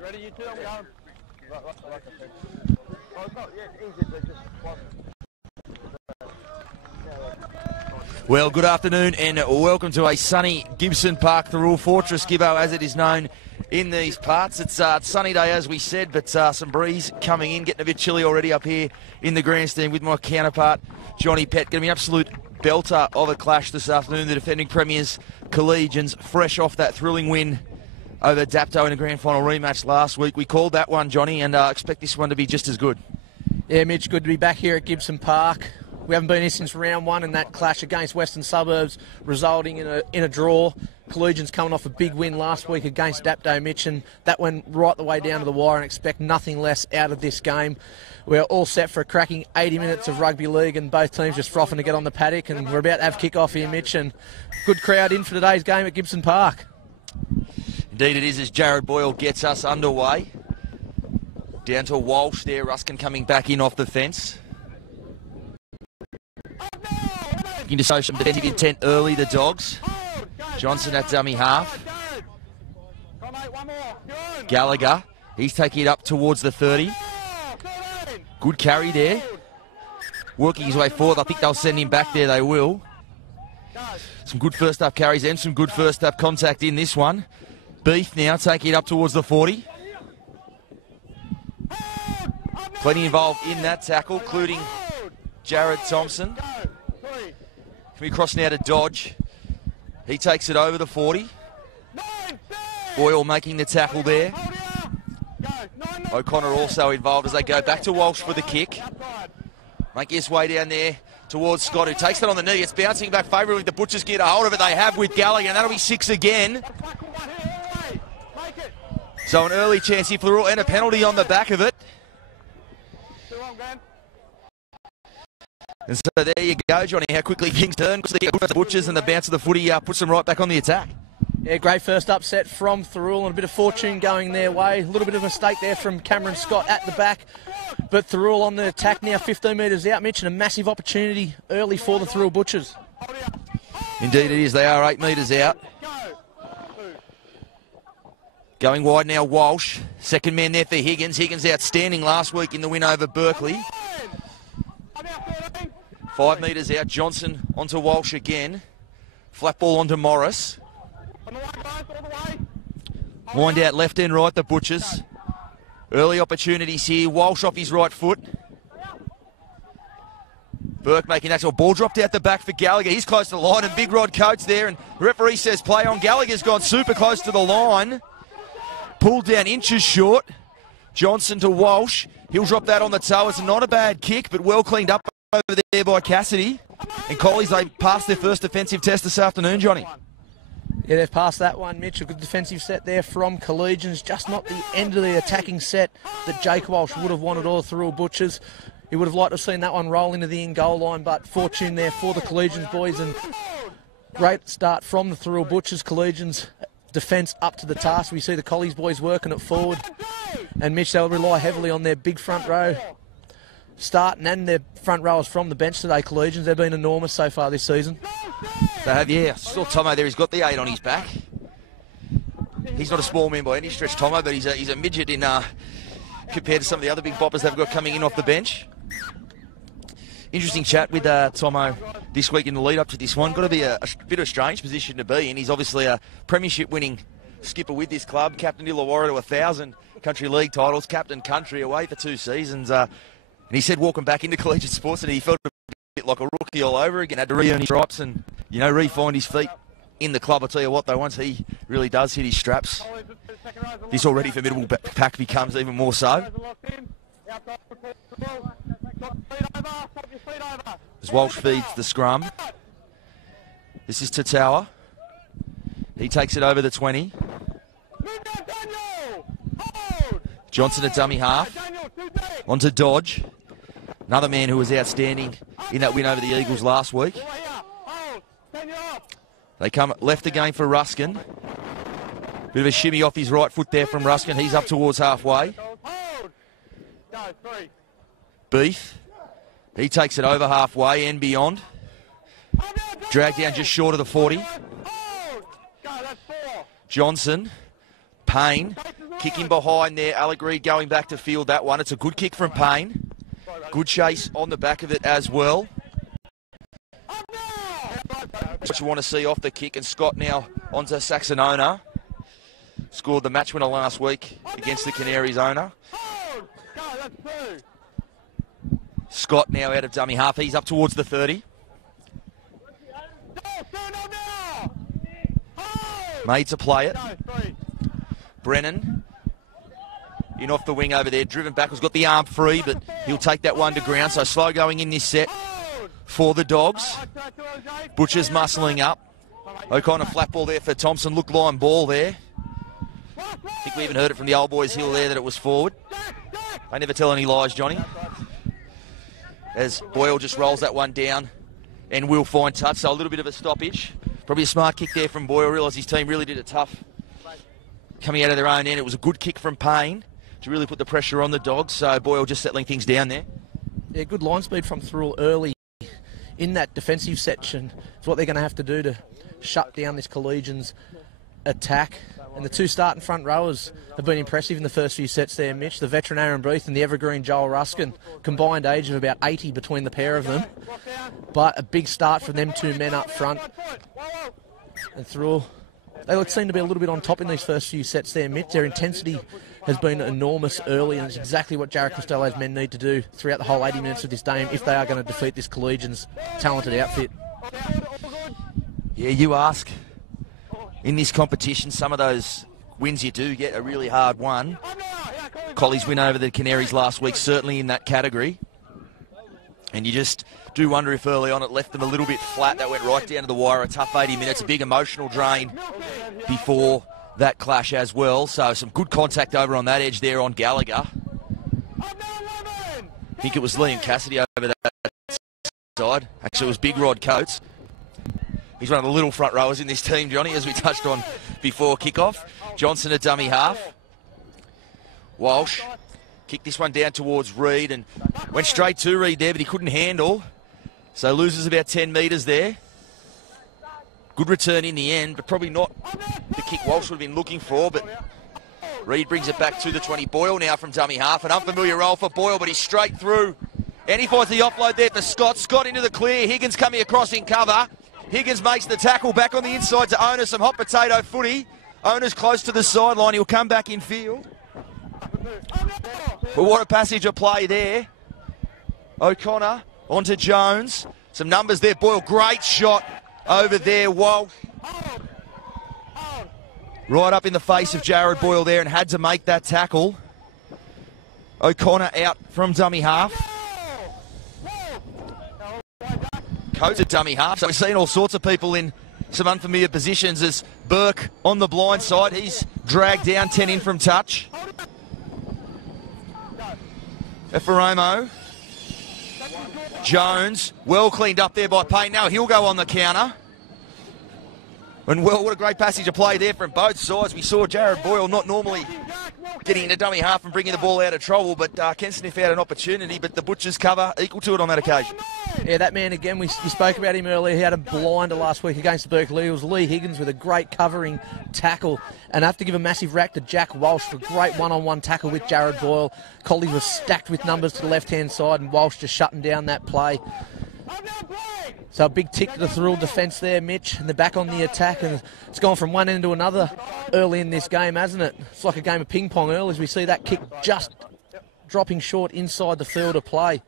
You ready, you two? I'm going. Oh, it's not yet easy, but just one. Well, good afternoon and welcome to a sunny Gibson Park, Thirroul Fortress, Gibbo, as it is known in these parts. It's sunny day, as we said, but some breeze coming in, getting a bit chilly already up here in the grandstand with my counterpart, Johnny Pett. Going to be an absolute belter of a clash this afternoon. The defending premiers, Collegians, fresh off that thrilling win over Dapto in a grand final rematch last week. We called that one, Johnny, and expect this one to be just as good. Yeah, Mitch, good to be back here at Gibson Park We haven't been here since round one, and that clash against Western Suburbs resulting in a draw. Collegians coming off a big win last week against Dapto, Mitch, and that went right the way down to the wire, and expect nothing less out of this game. We're all set for a cracking 80 minutes of rugby league, and both teams just frothing to get on the paddock, and we're about to have kick-off here, Mitch, and good crowd in for today's game at Gibson Park. Indeed it is, as Jared Boyle gets us underway. Down to Walsh there, Ruskin coming back in off the fence. Looking to show some defensive intent early, the Dogs. Johnson at dummy half. Gallagher, he's taking it up towards the 30. Good carry there. Working his way forward. I think they'll send him back there, they will. Some good first up carries and some good first up contact in this one. Beef now taking it up towards the 40. Plenty involved in that tackle, including Jared Thompson. Can we cross now to Dodge? He takes it over the 40. Boyle making the tackle there. O'Connor also involved as they go back to Walsh for the kick. Making his way down there towards Scott, who takes it on the knee. It's bouncing back favourably. The Butchers get a hold of it. They have with Gallagher, and that'll be 6 again. So an early chance here for the rule and a penalty on the back of it. And so there you go, Johnny, how quickly things turn. The Butchers and the bounce of the footy puts them right back on the attack. Yeah, great first upset from Thirroul, and a bit of fortune going their way. A little bit of a mistake there from Cameron Scott at the back. But Thirroul on the attack now, 15 metres out, Mitch, and a massive opportunity early for the Thirroul Butchers. Indeed it is, they are 8 metres out. Going wide now, Walsh. Second man there for Higgins. Higgins outstanding last week in the win over Berkeley. 5 metres out, Johnson onto Walsh again. Flat ball onto Morris. Wind out left and right, the Butchers. Early opportunities here. Walsh off his right foot. Burke making that ball dropped out the back for Gallagher. He's close to the line, and Big Rod Coates there. And the referee says play on. Gallagher's gone super close to the line. Pulled down inches short. Johnson to Walsh. He'll drop that on the toe. It's not a bad kick, but well cleaned up over there by Cassidy. And Collies, they passed their first defensive test this afternoon, Johnny. Yeah, they've passed that one, Mitch. A good defensive set there from Collegians. Just not the end of the attacking set that Jake Walsh would have wanted all through Butchers. He would have liked to have seen that one roll into the in-goal line, but fortune there for the Collegians boys. And great start from the Thirroul Butchers. Collegians defence up to the task. We see the Collies boys working it forward. And Mitch, they'll rely heavily on their big front row starting and their front rowers from the bench today, Collegians. They've been enormous so far this season. They have, yeah. Still Tomo there, he's got the 8 on his back. He's not a small man by any stretch, Tomo, but he's a midget in compared to some of the other big boppers they've got coming in off the bench. Interesting chat with Tomo this week in the lead up to this one. Got to be a bit of a strange position to be in. He's obviously a premiership winning skipper with this club, captain Illawarra to 1,000 country league titles, captain country away for 2 seasons. And he said walking back into collegiate sports that he felt a bit like a rookie all over again, had to re-earn his stripes and, re-find his feet in the club. I'll tell you what, though, once he really does hit his straps, this already formidable pack becomes even more so. As Walsh feeds the scrum. This is Tatawa. He takes it over the 20. Johnson at dummy half. Onto Dodge. Another man who was outstanding in that win over the Eagles last week. They come left again for Ruskin. Bit of a shimmy off his right foot there from Ruskin. He's up towards halfway. Beef. He takes it over halfway and beyond. Dragged down just short of the 40. Johnson. Payne. Kicking behind there. Allegri going back to field that one. It's a good kick from Payne. Good chase on the back of it as well. What you want to see off the kick, and Scott now onto Saxonona. Scored the match winner last week against the Canaries owner. Scott now out of dummy half. He's up towards the 30. Made to play it. Brennan in off the wing over there, driven backwards, got the arm free, but he'll take that one to ground. So slow going in this set for the Dogs. Butchers muscling up. O'Connor flat ball there for Thompson. Look line ball there. I think we even heard it from the old boys hill there that it was forward. They never tell any lies, Johnny. As Boyle just rolls that one down and will find touch. So a little bit of a stoppage. Probably a smart kick there from Boyle. Realised his team really did it tough coming out of their own end. It was a good kick from Payne to really put the pressure on the Dogs. So Boyle just settling things down there. Yeah, good line speed from Thirroul early in that defensive section. It's what they're going to have to do to shut down this Collegians attack. And the two starting front rowers have been impressive in the first few sets there, Mitch. The veteran Aaron Breath and the evergreen Joel Ruskin. Combined age of about 80 between the pair of them. But a big start from them two men up front. And Thirroul, they seem to be a little bit on top in these first few sets there, Mitch. Their intensity has been enormous early, and it's exactly what Jared Costello's men need to do throughout the whole 80 minutes of this game if they are going to defeat this Collegians talented outfit. Yeah, you ask. In this competition, some of those wins you do get a really hard one. Collies win over the Canaries last week, certainly in that category. And you just do wonder if early on it left them a little bit flat. That went right down to the wire, a tough 80 minutes, a big emotional drain before that clash as well. So some good contact over on that edge there on Gallagher. I think it was Liam Cassidy over that side. Actually, it was Big Rod Coates. He's one of the little front rowers in this team, Johnny, as we touched on before kickoff. Johnson at dummy half. Walsh kicked this one down towards Reed and went straight to Reed there, but he couldn't handle. So loses about 10 metres there. Good return in the end, but probably not the kick Walsh would have been looking for. But Reed brings it back to the 20. Boyle now from dummy half. An unfamiliar role for Boyle, but he's straight through. And he finds the offload there for Scott. Scott into the clear. Higgins coming across in cover. Higgins makes the tackle back on the inside to Owner. Some hot potato footy. Owner's close to the sideline. He'll come back in field. But what a passage of play there. O'Connor onto Jones. Some numbers there. Boyle, great shot over there. Walsh. Right up in the face of Jared Boyle there and had to make that tackle. O'Connor out from dummy half. Coates at dummy half. So we've seen all sorts of people in some unfamiliar positions as Burke on the blind side. He's dragged down 10 in from touch. Eferomo. Jones, well cleaned up there by Payne. Now he'll go on the counter. And well, what a great passage of play there from both sides. We saw Jared Boyle not normally getting into dummy half and bringing the ball out of trouble, but Ken Sniff had an opportunity, but the Butchers cover equal to it on that occasion. Yeah, that man again, we spoke about him earlier. He had a blinder last week against the Berkeley Eagles. Lee Higgins with a great covering tackle. And I have to give a massive rack to Jack Walsh for a great one-on-one tackle with Jared Boyle. Collie was stacked with numbers to the left-hand side and Walsh just shutting down that play. So a big tick to the Thirroul defence there, Mitch, and they're back on the attack, and it's gone from one end to another early in this game, hasn't it? It's like a game of ping-pong early as we see that kick just dropping short inside the field of play.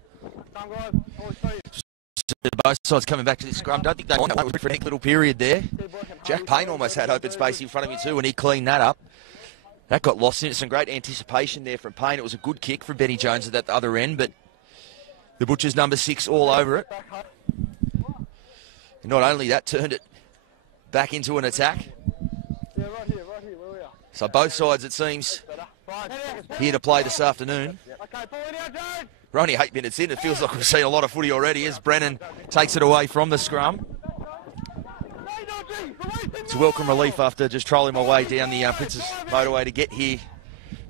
Both sides coming back to this scrum. Don't think they want it for a little period there. Jack Payne almost had open space in front of him too when he cleaned that up. That got lost in it. Some great anticipation there from Payne. It was a good kick from Benny Jones at that other end, but the Butchers number 6 all over it. And not only that, turned it back into an attack. So both sides, it seems, here to play this afternoon. We're only 8 minutes in. It feels like we've seen a lot of footy already as Brennan takes it away from the scrum. It's a welcome relief after just trolling my way down the Princess motorway to get here.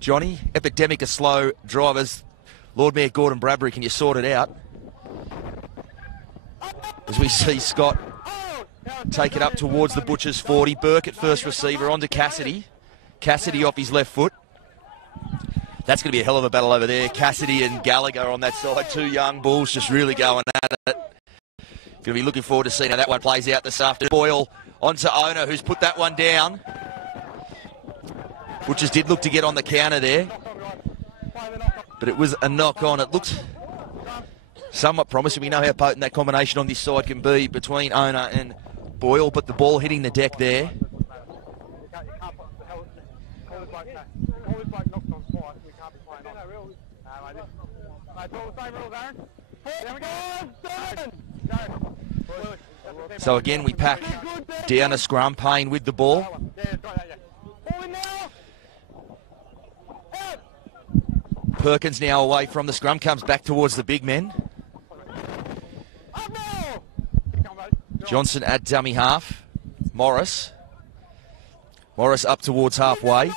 Johnny, epidemic of slow drivers. Lord Mayor Gordon Bradbury, can you sort it out? As we see Scott take it up towards the Butchers 40. Burke at first receiver, onto Cassidy. Cassidy off his left foot. That's going to be a hell of a battle over there. Cassidy and Gallagher on that side. Two young bulls just really going at it. Going to be looking forward to seeing how that one plays out this afternoon. Boyle onto Owner, who's put that one down. Butchers did look to get on the counter there, but it was a knock on. It looked somewhat promising. We know how potent that combination on this side can be between Owner and Boyle, but the ball hitting the deck there. So again, we pack down a scrum. Payne with the ball. Perkins now away from the scrum, comes back towards the big men. Johnson at dummy half. Morris up towards halfway.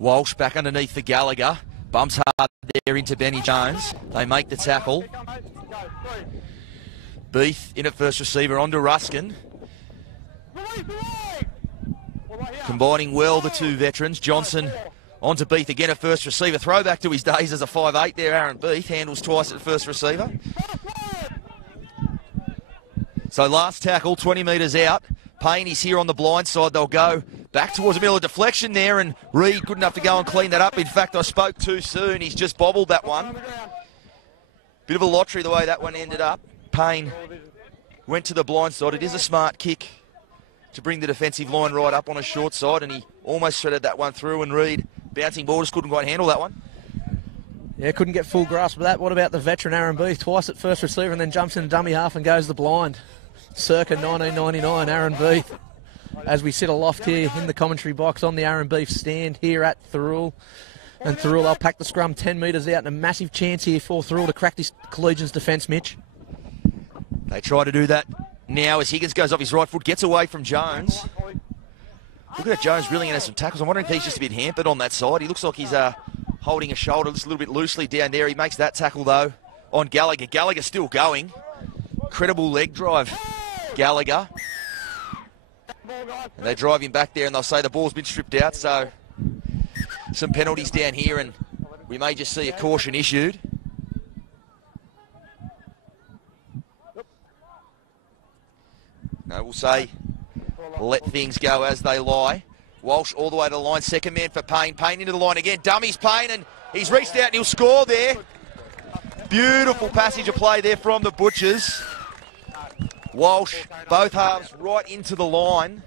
Walsh back underneath for Gallagher. Bumps hard there into Benny Jones. They make the tackle. Beath in at first receiver onto Ruskin. Combining well the two veterans. Johnson onto Beath again at first receiver. Throwback to his days as a 5'8" there, Aaron Beath. Handles twice at first receiver. So last tackle, 20 metres out. Payne is here on the blind side. They'll go back towards the middle of deflection there, and Reed good enough to go and clean that up. In fact, I spoke too soon. He's just bobbled that one. Bit of a lottery the way that one ended up. Payne went to the blind side. It is a smart kick to bring the defensive line right up on a short side, and he almost threaded that one through, and Reed, bouncing ball, just couldn't quite handle that one. Yeah, couldn't get full grasp of that. What about the veteran Aaron Beath? Twice at first receiver and then jumps into dummy half and goes the blind. Circa 1999, Aaron Beath. As we sit aloft here in the commentary box on the Aaron Beath stand here at Thirroul. And Thirroul, they'll pack the scrum 10 metres out, and a massive chance here for Thirroul to crack this Collegians defence, Mitch. They try to do that now as Higgins goes off his right foot, gets away from Jones. Look at that, Jones really going to have some tackles. I'm wondering if he's just a bit hampered on that side. He looks like he's holding a shoulder just a little bit loosely down there. He makes that tackle, though, on Gallagher. Gallagher still going. Incredible leg drive, Gallagher. And they drive him back there, and they'll say the ball's been stripped out, so some penalties down here, and we may just see a caution issued. No, we'll say let things go as they lie. Walsh all the way to the line, second man for Payne. Payne into the line again, dummies Payne, and he's reached out and he'll score there. Beautiful passage of play there from the Butchers. Walsh, both halves right into the line,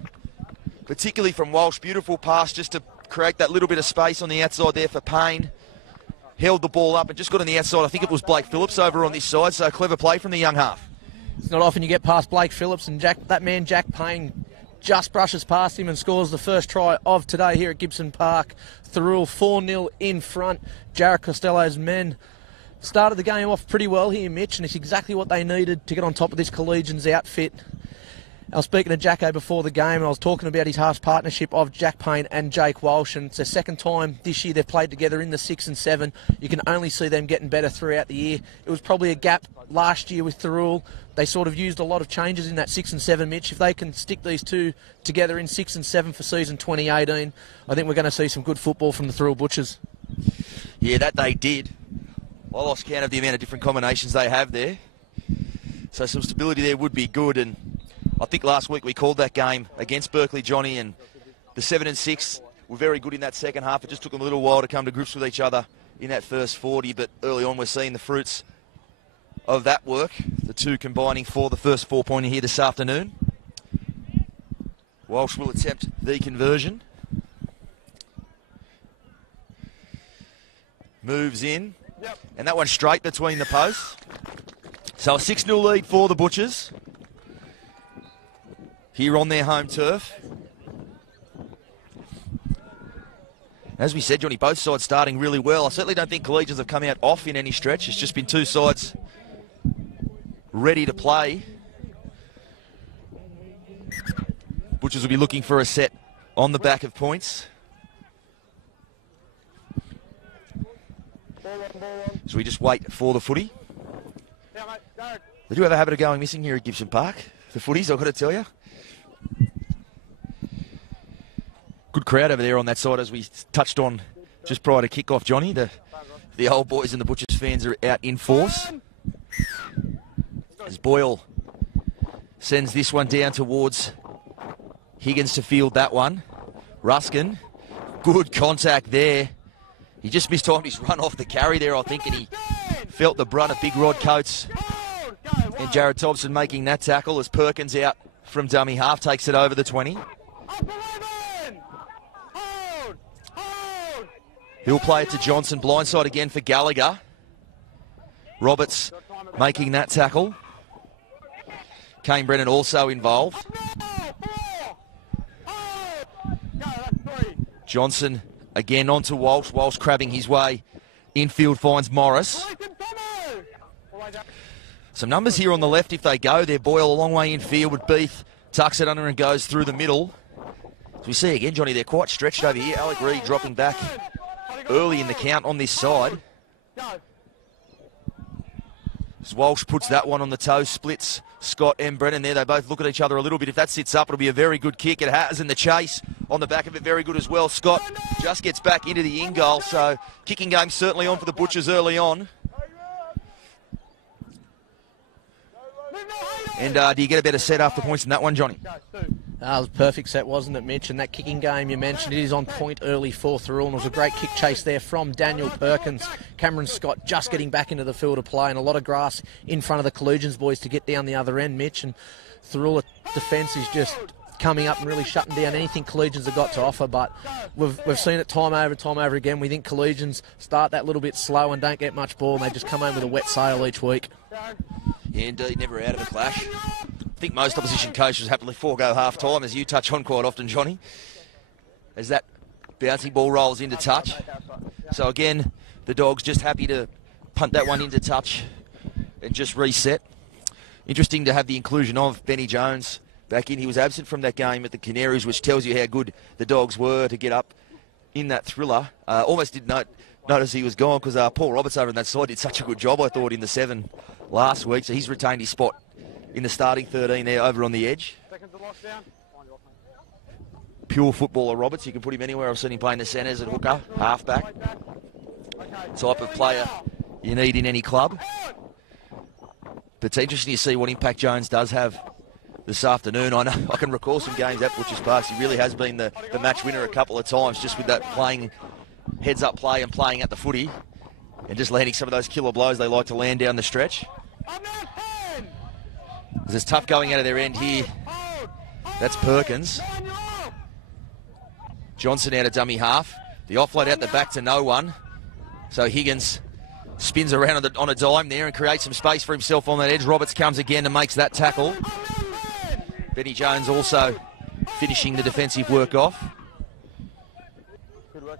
particularly from Walsh. Beautiful pass just to create that little bit of space on the outside there for Payne. Held the ball up and just got on the outside. I think it was Blake Phillips over on this side, so clever play from the young half. It's not often you get past Blake Phillips, and that man Jack Payne just brushes past him and scores the first try of today here at Gibson Park. Thirroul 4-0 in front. Jarrett Costello's men started the game off pretty well here, Mitch, and it's exactly what they needed to get on top of this Collegians outfit. I was speaking to Jacko before the game, and I was talking about his halves partnership of Jack Payne and Jake Walsh, and it's the second time this year they've played together in the 6 and 7. You can only see them getting better throughout the year. It was probably a gap last year with Thirroul. They sort of used a lot of changes in that 6 and 7, Mitch. If they can stick these two together in 6 and 7 for season 2018, I think we're going to see some good football from the Thirroul Butchers. Yeah, that they did. I lost count of the amount of different combinations they have there. So some stability there would be good, and I think last week we called that game against Berkeley, Johnny, and the 7 and 6 were very good in that second half. It just took them a little while to come to grips with each other in that first 40, but early on we're seeing the fruits of that work. The two combining for the first 4-pointer here this afternoon. Walsh will attempt the conversion. Moves in. And that one straight between the posts. So a 6-0 lead for the Butchers here on their home turf. As we said, Johnny, both sides starting really well. I certainly don't think Collegians have come out off in any stretch. It's just been two sides ready to play. Butchers will be looking for a set on the back of points. So we just wait for the footy. They do have a habit of going missing here at Gibson Park. The footies, I've got to tell you. Good crowd over there on that side, as we touched on just prior to kickoff, Johnny. The old boys and the Butchers fans are out in force. As Boyle sends this one down towards Higgins to field that one. Ruskin, good contact there. He just mistimed his run off the carry there, I think, and he felt the brunt of Big Rod Coates and Jared Thompson making that tackle as Perkins out from dummy half takes it over the 20. He'll play it to Johnson, blindside again for Gallagher. Roberts making that tackle. Kane Brennan also involved. Johnson again onto Walsh. Walsh crabbing his way. Infield finds Morris. Some numbers here on the left if they go. They're Boyle a long way infield with Beath. Tucks it under and goes through the middle. As we see again, Johnny, they're quite stretched over here. Alec Reid dropping back early in the count on this side. As Walsh puts that one on the toe, splits Scott and Brennan there. They both look at each other a little bit. If that sits up, it'll be a very good kick. It has, and the chase on the back of it, very good as well. Scott just gets back into the in-goal, so kicking game certainly on for the Butchers early on. And do you get a better set after points than that one, Johnny? It was a perfect set, wasn't it, Mitch? And that kicking game you mentioned, it is on point early for Thirroul. And it was a great kick chase there from Daniel Perkins. Cameron Scott just getting back into the field of play, and a lot of grass in front of the Collegians boys to get down the other end, Mitch. And Thirroul defence is just coming up and really shutting down anything Collegians have got to offer. But we've seen it time over again. We think Collegians start that little bit slow and don't get much ball, and they just come home with a wet sail each week. Yeah, indeed, never out of a clash. I think most opposition coaches happily forego half-time, as you touch on quite often, Johnny, as that bouncy ball rolls into touch. So again, the Dogs just happy to punt that one into touch and just reset. Interesting to have the inclusion of Benny Jones back in. He was absent from that game at the Canaries, which tells you how good the Dogs were to get up in that thriller. Almost did notice he was gone because Paul Roberts over on that side did such a good job, I thought, in the 7 last week. So he's retained his spot in the starting 13 there over on the edge. Pure footballer Roberts. You can put him anywhere. I've seen him playing the centres and hooker, halfback. Type of player you need in any club. But it's interesting to see what impact Jones does have this afternoon. I know I can recall some games at Butchers Parks. He really has been the match winner a couple of times, just with that playing heads-up play and playing at the footy and just landing some of those killer blows they like to land down the stretch. It's tough going out of their end here. That's Perkins. Johnson out of dummy half. The offload out the back to no one. So Higgins spins around on a dime there and creates some space for himself on that edge. Roberts comes again and makes that tackle. Benny Jones also finishing the defensive work off.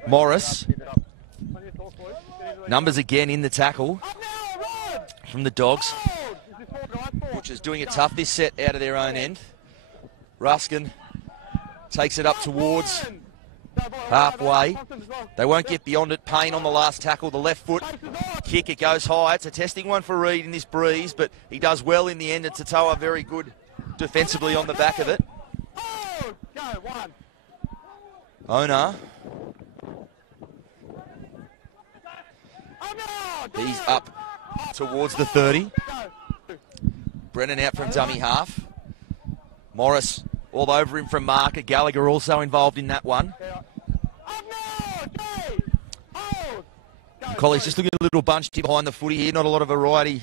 Morris. Numbers again in the tackle from the Dogs. Butchers doing it tough this set out of their own end. Ruskin takes it up towards halfway. They won't get beyond it. Payne on the last tackle, the left foot kick, it goes high. It's a testing one for Reid in this breeze, but he does well in the end. And Tatoa very good defensively on the back of it. Ona. He's up towards the 30. Brennan out from dummy half. Morris all over him from marker. Gallagher also involved in that one. Colley's just looking a little bunched here behind the footy here. Not a lot of variety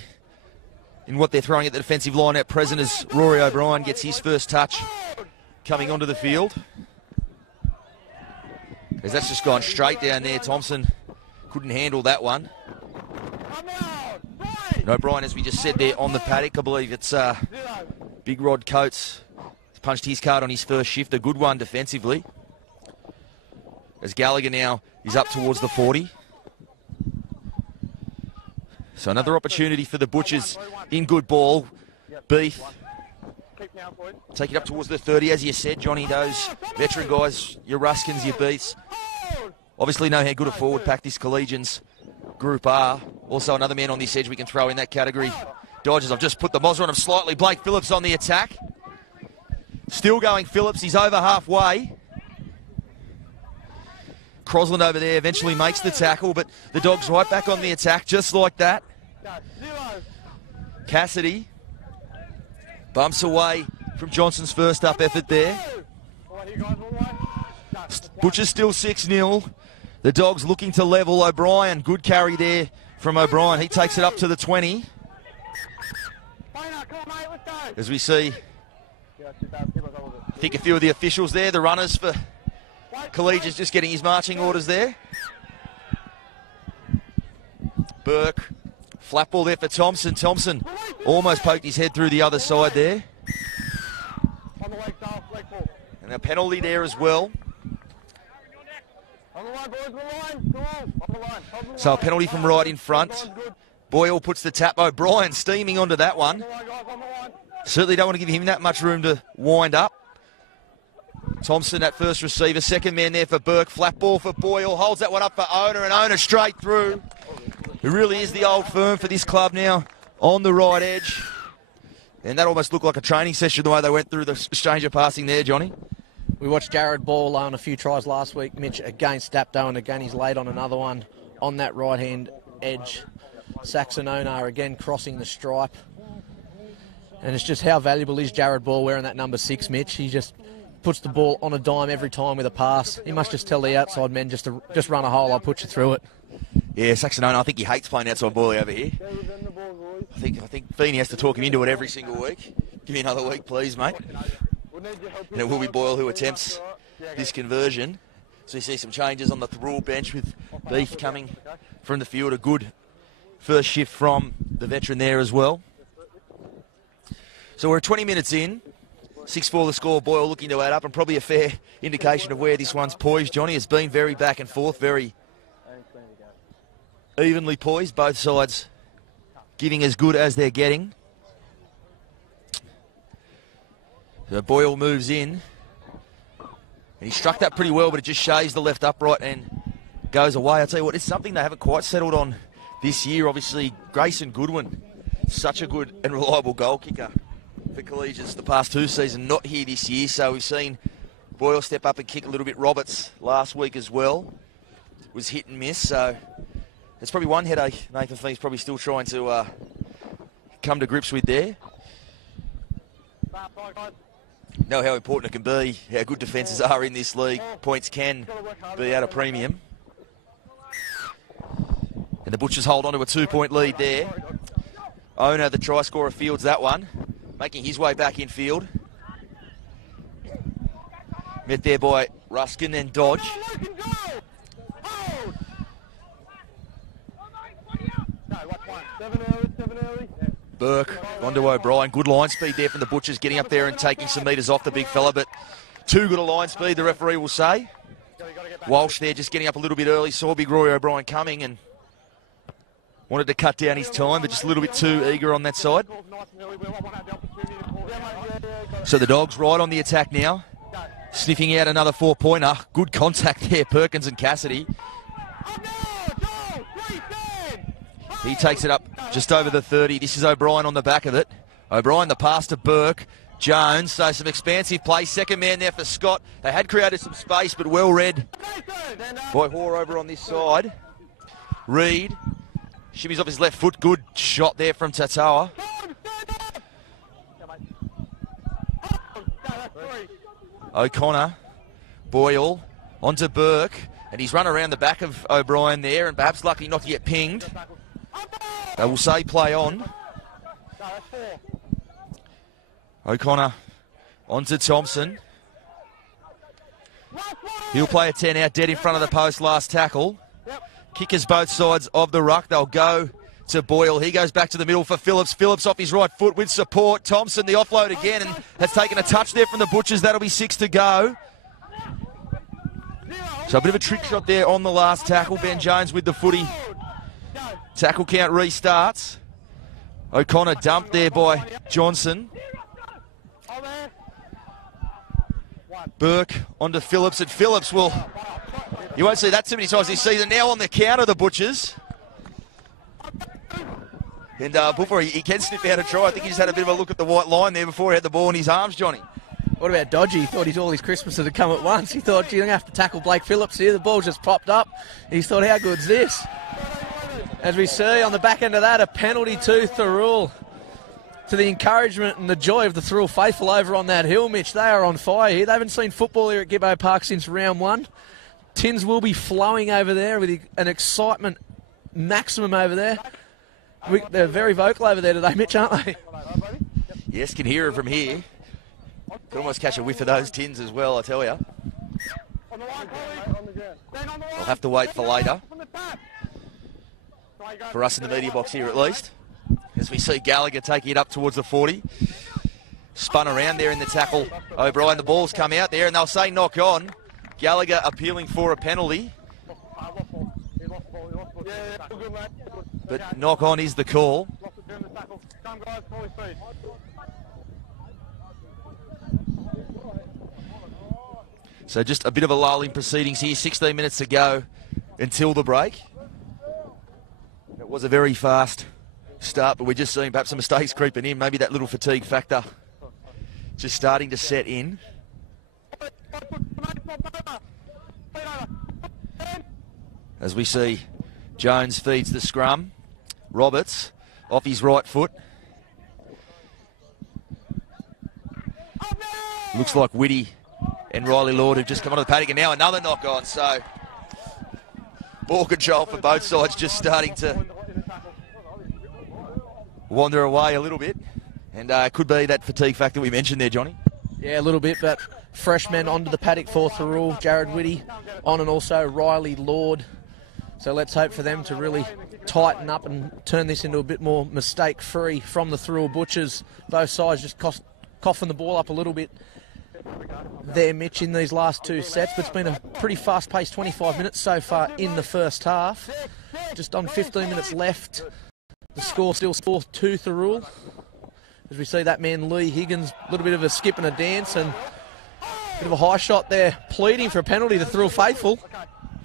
in what they're throwing at the defensive line at present as Rory O'Brien gets his first touch coming onto the field. As that's just gone straight down there. Thompson couldn't handle that one. And O'Brien, as we just said there, on the paddock. I believe it's Big Rod Coates. He's punched his card on his first shift. A good one defensively. As Gallagher now is up towards the 40. So another opportunity for the Butchers in good ball. Beath. Take it up towards the 30, as you said, Johnny. Those veteran guys, your Ruskins, your Beaths, obviously know how good a forward pack this Collegians group are. Also another man on this edge we can throw in that category. Dodgers, I've just put the Mozzer on him slightly. Blake Phillips on the attack. Still going Phillips, he's over halfway. Crosland over there eventually makes the tackle, but the Dogs right back on the attack, just like that. Cassidy bumps away from Johnson's first up effort there. Butchers still 6-0. The Dogs looking to level. O'Brien, good carry there from O'Brien. He takes it up to the 20. As we see, I think a few of the officials there, the runners for Collegians just getting his marching orders there. Burke Flat ball there for Thompson. Thompson almost poked his head through the other side there. On the leg, Dale, leg ball. And a penalty there as well. On the line, boys, on the line. Go on the line. On the So a line. penalty from right in front. Good. Boyle puts the tap. O'Brien steaming onto that one. On the line, guys, on the line. Certainly don't want to give him that much room to wind up. Thompson at first receiver. Second man there for Burke. Flat ball for Boyle. Holds that one up for Owner, and Owner straight through. It really is the old firm for this club now on the right edge. And that almost looked like a training session the way they went through the exchange of passing there, Johnny. We watched Jared Ball on a few tries last week, Mitch, against Dapto, and again he's laid on another one on that right-hand edge. Saxon Onar again crossing the stripe. And it's just how valuable is Jared Ball wearing that number 6, Mitch. He just puts the ball on a dime every time with a pass. He must just tell the outside men just run a hole, I'll put you through it. Yeah, Saxon Onar, I think he hates playing outside ball over here. I think Payne has to talk him into it every single week. Give me another week, please, mate. And it will be Boyle who attempts this conversion. So you see some changes on the Thirroul bench with Beef coming from the field. A good first shift from the veteran there as well. So we're 20 minutes in. 6-4 the score. Boyle looking to add up, and probably a fair indication of where this one's poised, Johnny. It's been very back and forth, very evenly poised. Both sides giving as good as they're getting. So Boyle moves in. And he struck that pretty well, but it just shaves the left upright and goes away. I'll tell you what, it's something they haven't quite settled on this year. Obviously, Grayson Goodwin, such a good and reliable goal kicker for Collegians the past 2 seasons, not here this year. So we've seen Boyle step up and kick a little bit. Roberts last week as well was hit and miss. So it's probably one headache Nathan Flee's probably still trying to come to grips with there. Know how important it can be, how good defences are in this league. Points can be at a premium. And the Butchers hold on to a 2-point lead there. Owner, the try scorer, fields that one, making his way back in field. Met there by Ruskin and Dodge. Burke onto O'Brien. Good line speed there from the Butchers, getting up there and taking some metres off the big fella, but too good a line speed, the referee will say. Walsh there just getting up a little bit early, saw big Roy O'Brien coming and wanted to cut down his time, but just a little bit too eager on that side. So the Dogs right on the attack now, sniffing out another 4-pointer. Good contact there, Perkins and Cassidy. He takes it up just over the 30. This is O'Brien on the back of it. O'Brien, the pass to Burke. Jones, so some expansive play. Second man there for Scott. They had created some space, but well read by Hoare over on this side. Reed shimmies off his left foot. Good shot there from Tatawa. O'Connor, Boyle, onto Burke. And he's run around the back of O'Brien there, and perhaps lucky not to get pinged. They will say play on. O'Connor onto Thompson. He'll play a 10 out dead in front of the post, last tackle. Kickers both sides of the ruck. They'll go to Boyle. He goes back to the middle for Phillips. Phillips off his right foot with support. Thompson, the offload again, and has taken a touch there from the Butchers. That'll be 6 to go. So a bit of a trick shot there on the last tackle. Ben Jones with the footy. Tackle count restarts. O'Connor dumped there by Johnson. Burke onto Phillips, and Phillips will... You won't see that too many times this season. Now on the counter, the Butchers. And before he can sniff out a try, I think he just had a bit of a look at the white line there before he had the ball in his arms, Johnny. What about Dodgy? He thought all his Christmases had come at once. He thought, gee, I'm going to have to tackle Blake Phillips here. The ball just popped up. He thought, how good's this? As we see on the back end of that, a penalty to Thirroul. To the encouragement and the joy of the Thirroul faithful over on that hill, Mitch. They are on fire here. They haven't seen football here at Gibbo Park since round 1. Tins will be flowing over there with an excitement maximum over there. They're very vocal over there today, Mitch, aren't they? Yes, can hear it from here. Could almost catch a whiff of those tins as well, I tell you. I'll have to wait for later. for us in the media box here at least. As we see Gallagher taking it up towards the 40. Spun around there in the tackle. O'Brien, the ball's come out there and they'll say knock on. Gallagher appealing for a penalty. But knock on is the call. So just a bit of a lull in proceedings here. 16 minutes to go until the break. It was a very fast start, but we're just seeing perhaps some mistakes creeping in. Maybe that little fatigue factor just starting to set in. As we see, Jones feeds the scrum. Roberts off his right foot. Looks like Whitty and Riley Lord have just come onto the paddock, and now another knock on. So ball control for both sides just starting to wander away a little bit. And it could be that fatigue factor we mentioned there, Johnny. Yeah, a little bit, but fresh men onto the paddock for Thirroul. Jared Whitty on, and also Riley Lord. So let's hope for them to really tighten up and turn this into a bit more mistake-free from the Thirroul Butchers. Both sides just coughing the ball up a little bit there, Mitch, in these last two sets. But it's been a pretty fast-paced 25 minutes so far in the first half. Just on 15 minutes left. The score still 4-2 Thirroul. As we see that man Lee Higgins, a little bit of a skip and a dance, and a bit of a high shot there, pleading for a penalty to Thirroul faithful.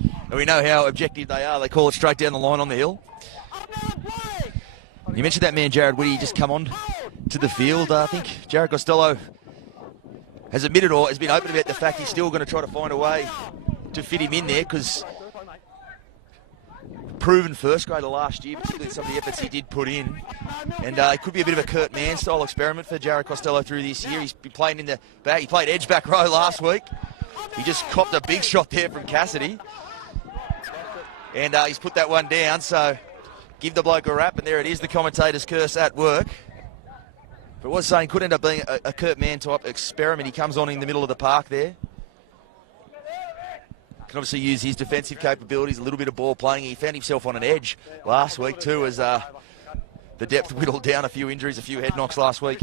And we know how objective they are. They call it straight down the line on the hill. You mentioned that man Jared Whitty just come on to the field. I think Jared Costello has admitted or has been open about the fact he's still going to try to find a way to fit him in there, because proven first grader last year, particularly some of the efforts he did put in. And it could be a bit of a Kurt Mann style experiment for Jared Costello through this year. He's been playing in the back. He played edge back row last week. He just copped a big shot there from Cassidy. And he's put that one down, so give the bloke a rap, and there it is, the commentator's curse at work. But was saying could end up being a Kurt Mann type experiment. He comes on in the middle of the park there. Can obviously use his defensive capabilities, a little bit of ball playing. He found himself on an edge last week too, as the depth whittled down, a few injuries, a few head knocks last week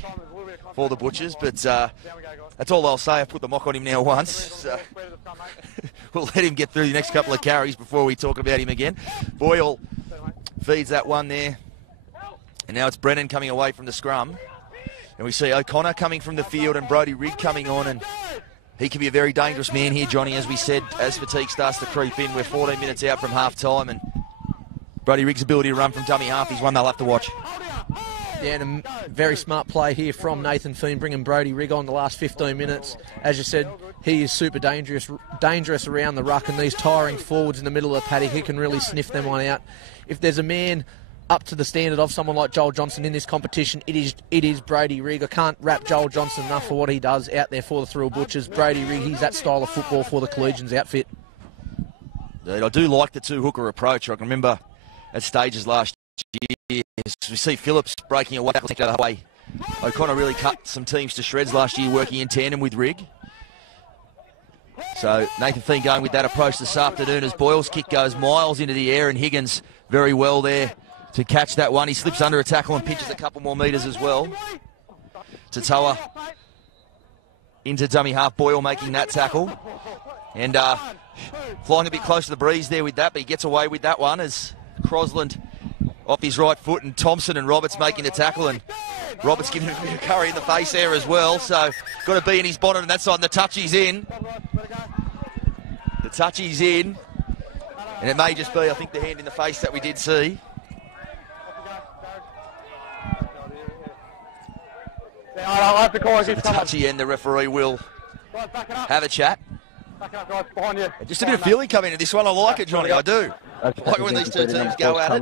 for the Butchers. But that's all I'll say. I've put the mock on him now once. So we'll let him get through the next couple of carries before we talk about him again. Boyle feeds that one there. And now it's Brennan coming away from the scrum. And we see O'Connor coming from the field and Brodie Rigg coming on. And he can be a very dangerous man here, Johnny, as we said, as fatigue starts to creep in. We're 14 minutes out from half-time, and Brodie Rigg's ability to run from dummy half is one they'll have to watch. Yeah, and a very smart play here from Nathan Payne, bringing Brodie Rigg on the last 15 minutes. As you said, he is super dangerous around the ruck, and these tiring forwards in the middle of the paddock, he can really sniff them on out. If there's a man up to the standard of someone like Joel Johnson in this competition, it is Brodie Rigg. I can't rap Joel Johnson enough for what he does out there for the Thirroul Butchers. Brodie Rigg, he's that style of football for the Collegians outfit. Dude, I do like the two-hooker approach. I can remember at stages last year, we see Phillips breaking away the other way. O'Connor really cut some teams to shreds last year, working in tandem with Rigg. So Nathan Payne going with that approach this afternoon as Boyle's kick goes miles into the air, and Higgins very well there to catch that one. He slips under a tackle and pinches a couple more metres as well. Tatoa into dummy half. Boyle making that tackle. And flying a bit close to the breeze there with that, but he gets away with that one as Crosland off his right foot, and Thompson and Roberts making the tackle, and Roberts giving him a bit of curry in the face there as well. So got to be in his bonnet on that side, and the touch is in. The touch is in. And it may just be, I think, the hand in the face that we did see. So the touchy end, the referee will have a chat. Just a bit of feeling coming into this one. I like it, Johnny. I do. I like when these two teams go at it.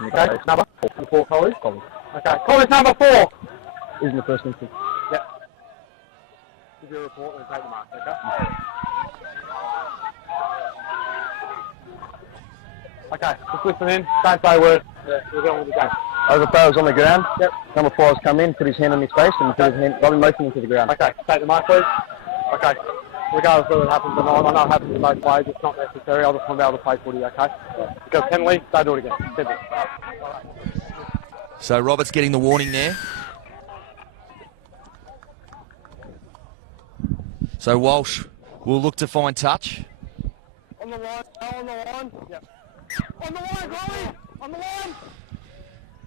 Okay, number 4, Collies. Okay, Collies number 4. Is in the first instance. Yep. Give you a report and take the mark, okay? Okay, just listen in. Don't say a word. Yeah, we're going with the game. Overthrow was on the ground. Yep. Number 4 has come in, put his hand on his face, and put his hand, got him motioning to the ground. Okay, take the mark, please. Okay. regardless of whether it happens or not. I know it happens in both ways. It's not necessary. I just want to be able to play footy, okay? Because penalty, don't do it again. Simple. So Roberts getting the warning there. So Walsh will look to find touch. On the line, on the line. Yep. On the line, Chloe! On the line!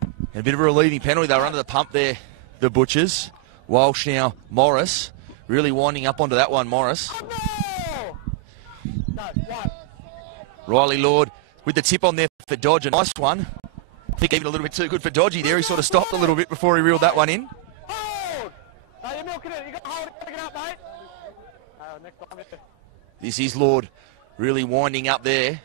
And a bit of a relieving penalty. They were under the pump there, the Butchers. Walsh now, Morris. Really winding up onto that one, Morris. Riley Lord with the tip on there for Dodge. A nice one. I think even a little bit too good for Dodgy there. He sort of stopped a little bit before he reeled that one in. Hold! No, you're milking it. You got to hold it. Pick it up, mate. Next time. This is Lord really winding up there.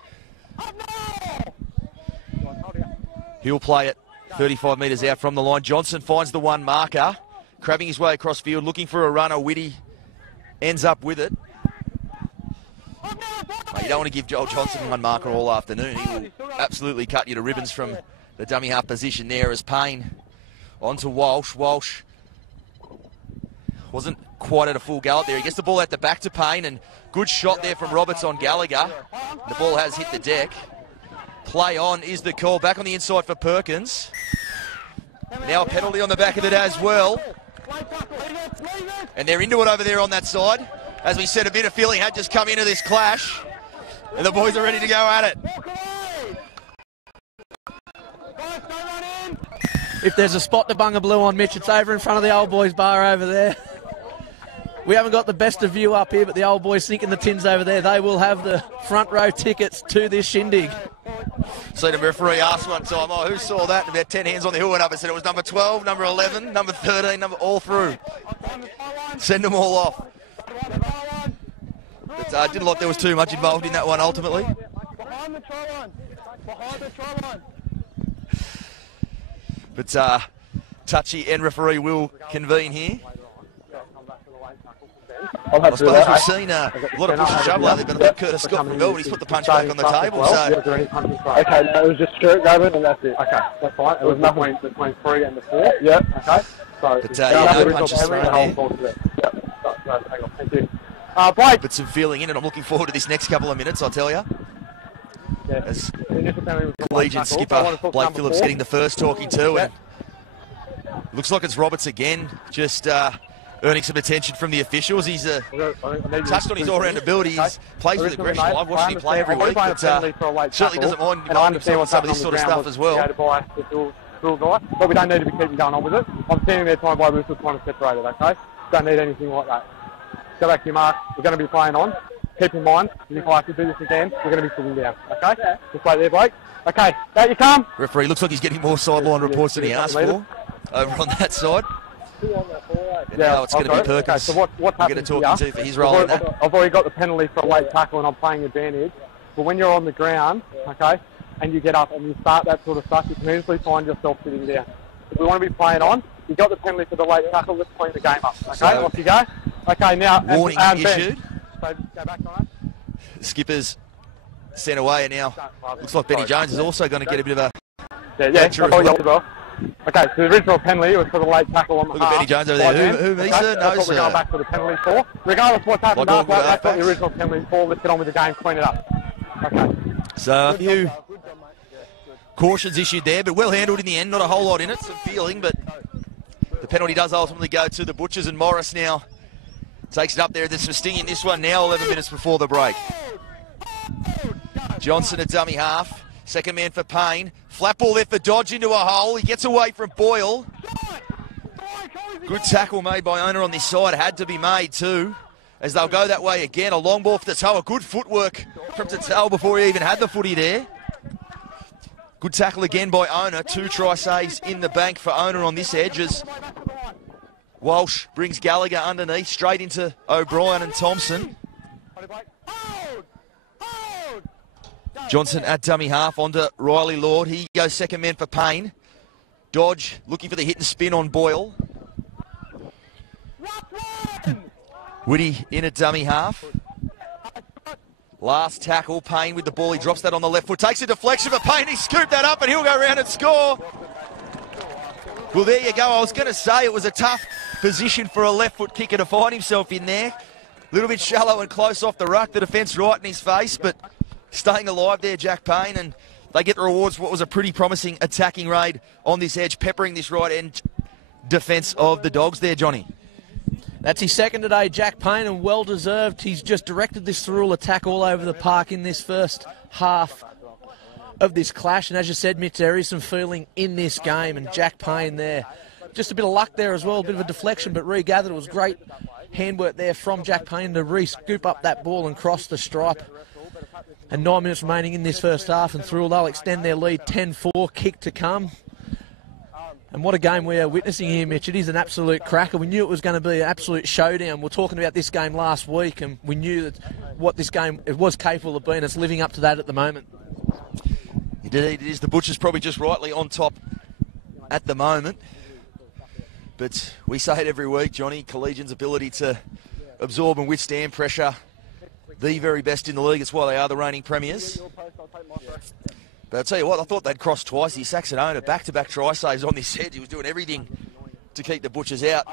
He'll play it 35 metres out from the line. Johnson finds the one marker. Crabbing his way across field, looking for a runner. Whitty ends up with it. You don't want to give Joel Johnson one marker all afternoon. He will absolutely cut you to ribbons from the dummy half position there as Payne onto Walsh. Walsh wasn't quite at a full gallop there. He gets the ball at the back to Payne, and good shot there from Roberts on Gallagher. The ball has hit the deck. Play on is the call. Back on the inside for Perkins. Now a penalty on the back of it as well. And they're into it over there on that side. As we said, a bit of feeling had just come into this clash. And the boys are ready to go at it. If there's a spot to bunga blue on, Mitch, it's over in front of the old boys bar over there. We haven't got the best of view up here, but the old boys sinking the tins over there. They will have the front row tickets to this shindig. Seen a referee ask one time, oh, who saw that? And about 10 hands on the who went up and said it was number 12, number 11, number 13, all through. Send them all off. But I didn't like there was too much involved in that one ultimately. Behind the try line. Behind the try line. But Touchy and referee will convene here. I suppose we've seen a lot of push and shove lately, but I think Curtis Scott from Melbourne, he's put the punch back on the table. So. Okay, no, it was just straight David, and that's it. Okay, that's fine. It was nothing between 3 and the 4. Yeah. Okay. So, but yeah, no punches thrown there. Thank you. Blake. But some feeling in, and I'm looking forward to this next couple of minutes, I'll tell you. Yeah. As Collegians skipper Blake Phillips getting the first talking to, and looks like it's Roberts again, just earning some attention from the officials. He's touched on his all-round ability. He plays with aggression. I've watched him play every week, but certainly doesn't mind involving himself in some of this sort of stuff as well. But we don't need to be keeping going on with it. I'm standing there trying while we're still trying to separate it, okay? Don't need anything like that. Go back to your mark. We're going to be playing on. Keep in mind, if I have to do this again, we're going to be sitting down, okay? Just wait there, Blake. Okay, out you come. Referee looks like he's getting more sideline reports than he asked for over on that side. And now it's going to be Perkins. Okay, so what's happening to for his role in that. I've already got the penalty for a late tackle and I'm playing advantage. But when you're on the ground, okay, and you get up and you start that sort of stuff, you can easily find yourself sitting down. If we want to be playing on, you got the penalty for the late tackle, let's clean the game up. Okay, so off you go. Okay, now... Warning issued. So go back on it. Skippers sent away, and now looks like Benny Jones is also going to get a bit of a... Yeah, okay, so the original penalty was for the late tackle on the half. Look at Benny Jones over there. Who me, sir? No, that's what we're going back for the penalty for. Regardless of what's happened after that, that's what the original penalty for. Let's get on with the game, clean it up. Okay. So a few cautions issued there, but well handled in the end. Not a whole lot in it, some feeling, but the penalty does ultimately go to the Butchers, and Morris now takes it up there. There's some sting in this one now, 11 minutes before the break. Johnson, a dummy half. Second man for Payne. Flat ball there for Dodge into a hole. He gets away from Boyle. Good tackle made by Owner on this side. Had to be made too, as they'll go that way again. A long ball for Thirroul. Good footwork from Thirroul before he even had the footy there. Good tackle again by Owner. 2 try saves in the bank for Owner on this edge as Walsh brings Gallagher underneath, straight into O'Brien and Thompson. Johnson at dummy half onto Riley Lord. He goes second man for Payne. Dodge looking for the hit and spin on Boyle. Whitty in a dummy half. Last tackle, Payne with the ball. He drops that on the left foot. Takes a deflection, but Payne, he scooped that up and he'll go around and score. Well, there you go. I was going to say it was a tough position for a left foot kicker to find himself in there. little bit shallow and close off the ruck. The defence right in his face, but staying alive there, Jack Payne, and they get the rewards for what was a pretty promising attacking raid on this edge, peppering this right end defence of the Dogs there, Johnny. That's his second today, Jack Payne, and well deserved. He's just directed this Thirroul attack all over the park in this first half of this clash. And as you said, Mitch, there is some feeling in this game, and Jack Payne there. Just a bit of luck there as well, a bit of a deflection, but regathered. It was great handwork there from Jack Payne to re-scoop up that ball and cross the stripe. And 9 minutes remaining in this first half, and Thirroul, they'll extend their lead 10-4, kick to come. And what a game we are witnessing here, Mitch. It is an absolute cracker. We knew it was going to be an absolute showdown. We were talking about this game last week, and we knew that what this game it was capable of being. It's living up to that at the moment. Indeed, it is. The Butchers probably just rightly on top at the moment. But we say it every week, Johnny, Collegians' ability to absorb and withstand pressure, the very best in the league. It's why they are the reigning premiers. But I'll tell you what, I thought they'd crossed twice. The Saxon owner, back-to-back try saves on this edge. He was doing everything to keep the Butchers out.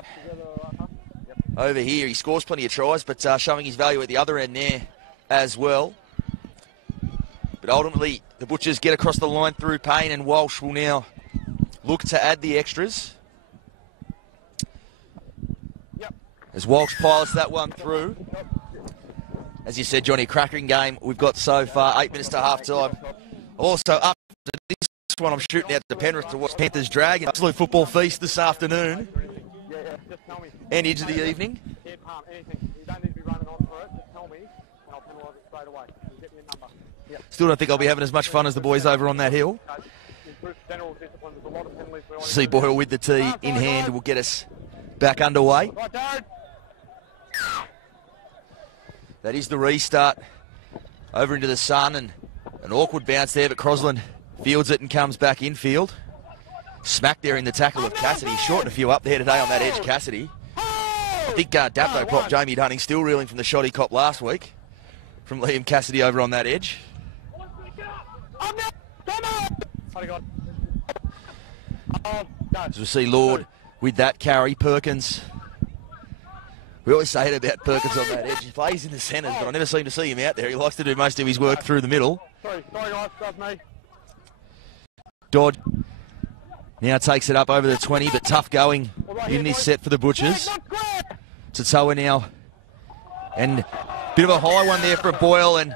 Over here, he scores plenty of tries, but showing his value at the other end there as well. But ultimately, the Butchers get across the line through Payne, and Walsh will now look to add the extras. As Walsh pilots that one through. As you said, Johnny, cracking game we've got so far. 8 minutes to half-time. Also, up to this one, I'm shooting out to Penrith to watch Panthers Dragons. Absolute football feast this afternoon and into the evening. Still don't think I'll be having as much fun as the boys over on that hill. See Boyle with the tee in hand will get us back underway. That is the restart over into the sun, and an awkward bounce there, but Crosland fields it and comes back infield. Smack there in the tackle of Cassidy. Shortened a few up there today on that edge, Cassidy. I think Dapto prop Jamie Dunning still reeling from the shot he copped last week from Liam Cassidy over on that edge. As we see Lord with that carry, Perkins. We always say it about Perkins on that edge. He plays in the centres, but I never seem to see him out there. He likes to do most of his work through the middle. Sorry guys, that's me. Dodge now takes it up over the 20, but tough going in this set for the Butchers. Thirroul now. And bit of a high one there for Boyle, and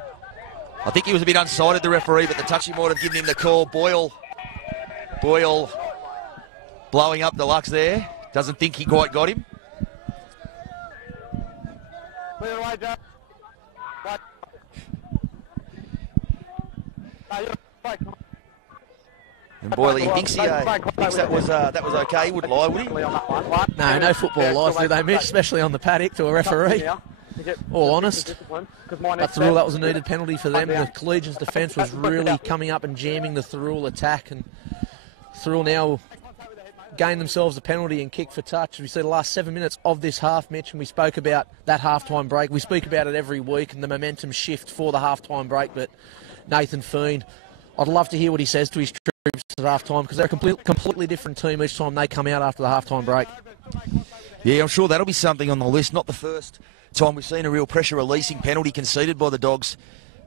I think he was a bit unsighted, the referee, but the touchy might have given him the call. Boyle blowing up Deluxe there. Doesn't think he quite got him. And Boyle, he thinks that was okay. He wouldn't lie, would he? No football lies, do they, Mitch? Especially on the paddock to a referee. All honest. But Thirroul, that was a needed penalty for them. The Collegians' defence was really coming up and jamming the Thirroul attack, and Thirroul now gain themselves a penalty and kick for touch. We see the last 7 minutes of this half, Mitch, and we spoke about that halftime break. We speak about it every week and the momentum shift for the halftime break, but Nathan Payne, I'd love to hear what he says to his troops at halftime, because they're a completely different team each time they come out after the halftime break. Yeah, I'm sure that'll be something on the list. Not the first time we've seen a real pressure-releasing penalty conceded by the Dogs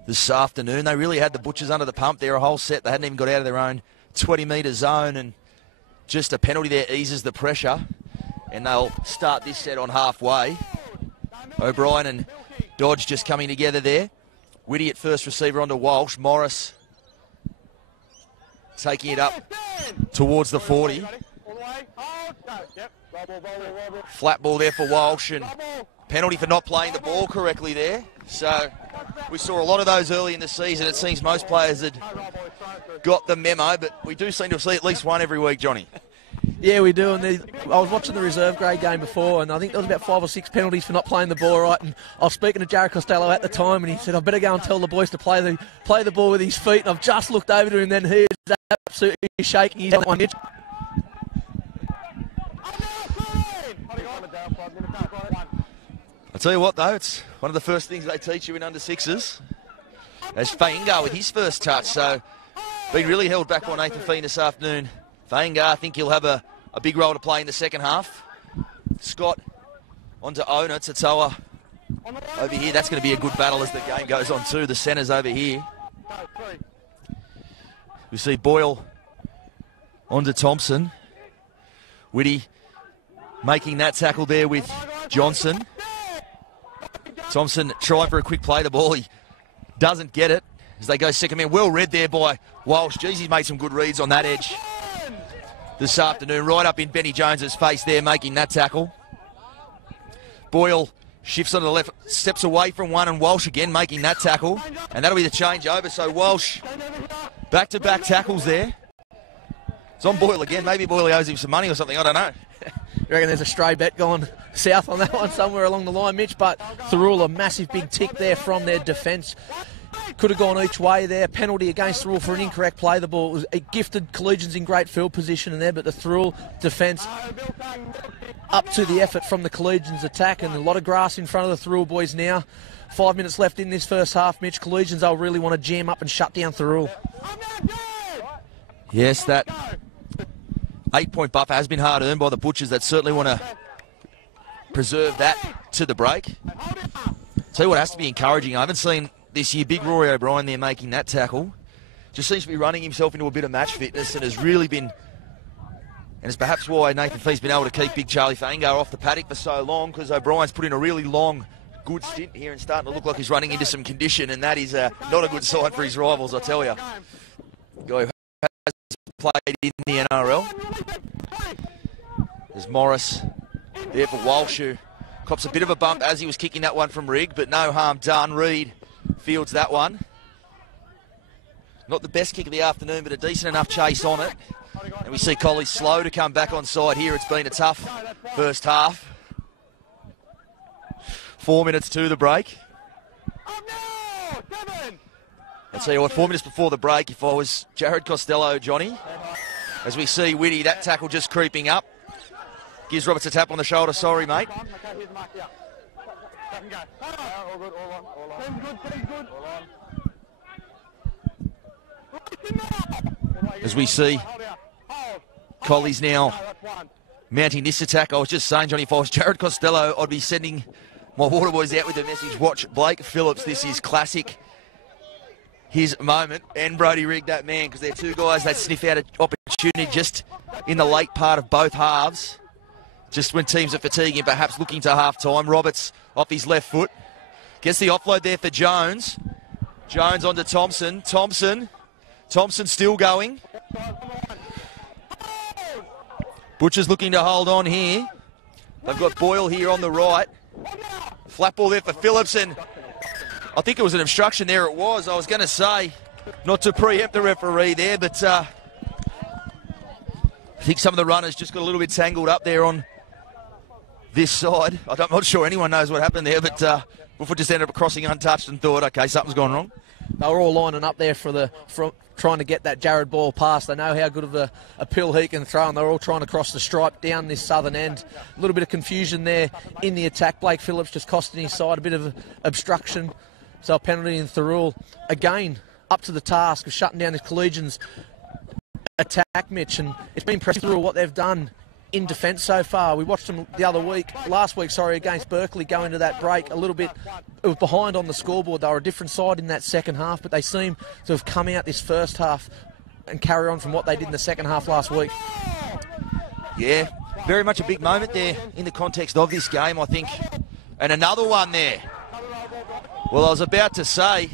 this afternoon. They really had the Butchers under the pump there a whole set. They hadn't even got out of their own 20-metre zone, and just a penalty there eases the pressure, and they'll start this set on halfway. O'Brien and Dodge just coming together there. Whitty at first receiver onto Walsh. Morris taking it up towards the 40. Flat ball there for Walsh, and penalty for not playing the ball correctly there. So we saw a lot of those early in the season. It seems most players had got the memo, but we do seem to see at least one every week, Johnny. Yeah, we do. And I was watching the reserve grade game before, and I think there was about 5 or 6 penalties for not playing the ball right. And I was speaking to Jared Costello at the time, and he said, I better go and tell the boys to play the ball with his feet. And I've just looked over to him, then he was absolutely shaking his head. I'll tell you what, though, it's one of the first things they teach you in under sixes. As Faingar with his first touch, so been really held back by Nathan Payne this afternoon. Faingar, I think he'll have a big role to play in the second half. Scott onto Ona. Thirroul over here. That's going to be a good battle as the game goes on too. The centres over here. We see Boyle onto Thompson. Whitty making that tackle there with Johnson. Thompson trying for a quick play. The ball, he doesn't get it as they go second man. Well read there by Walsh. Jeez, he's made some good reads on that edge this afternoon. Right up in Benny Jones's face there, making that tackle. Boyle shifts on the left, steps away from one, and Walsh again making that tackle. And that'll be the change over. So Walsh, back-to-back tackles there. It's on Boyle again. Maybe Boyle owes him some money or something. I don't know. You reckon there's a stray bet gone south on that one somewhere along the line, Mitch? But Thirroul, a massive big tick there from their defence. Could have gone each way there. Penalty against Thirroul for an incorrect play. The ball was gifted Collegians in great field position in there, but the Thirroul defence up to the effort from the Collegians attack, and a lot of grass in front of the Thirroul boys now. 5 minutes left in this first half, Mitch. Collegians, they'll really want to jam up and shut down Thirroul. Yes, that 8-point buffer has been hard earned by the Butchers. That certainly want to preserve that to the break. Tell you what has to be encouraging. I haven't seen this year big Rory O'Brien there making that tackle. Just seems to be running himself into a bit of match fitness and has really been, and it's perhaps why Nathan Fee's been able to keep big Charlie Fangar off the paddock for so long, because O'Brien's put in a really long, good stint here and starting to look like he's running into some condition, and that is not a good sign for his rivals, I tell you. Guy who has played in the NRL. There's Morris there for Walsh, who cops a bit of a bump as he was kicking that one from Rigg, but no harm done. Reid fields that one. Not the best kick of the afternoon, but a decent enough chase on it. And we see Collie slow to come back on side here. It's been a tough first half. 4 minutes to the break. I'll tell you what, 4 minutes before the break, if I was Jared Costello, Johnny, as we see Whitty, that tackle just creeping up. Gives Roberts a tap on the shoulder. Sorry, mate. As we see Collie's now mounting this attack. I was just saying, Johnny, if I was Jared Costello, I'd be sending my water boys out with the message, watch Blake Phillips. This is classic. His moment. And Brodie Rigg, that man, because they're two guys that sniff out an opportunity just in the late part of both halves. Just when teams are fatiguing, perhaps looking to half-time. Roberts off his left foot. Gets the offload there for Jones. Jones onto Thompson. Thompson still going. Butcher's looking to hold on here. They've got Boyle here on the right. Flat ball there for Phillips, and I think it was an obstruction there. It was. I was going to say, not to preempt the referee there, but I think some of the runners just got a little bit tangled up there on this side. I'm not sure anyone knows what happened there, but Woodford just ended up crossing untouched and thought, okay, something's gone wrong. They were all lining up there for trying to get that Jared ball past. They know how good of a pill he can throw, and they're all trying to cross the stripe down this southern end. A little bit of confusion there in the attack. Blake Phillips just costing his side a bit of obstruction. So a penalty in Thirroul. Again, up to the task of shutting down the Collegians attack, Mitch, and it's been impressive Thirroul what they've done in defence so far. We watched them last week, against Berkeley, go into that break a little bit. It was behind on the scoreboard. They were a different side in that second half, but they seem to have come out this first half and carry on from what they did in the second half last week. Yeah, very much a big moment there in the context of this game, I think. And another one there. Well, I was about to say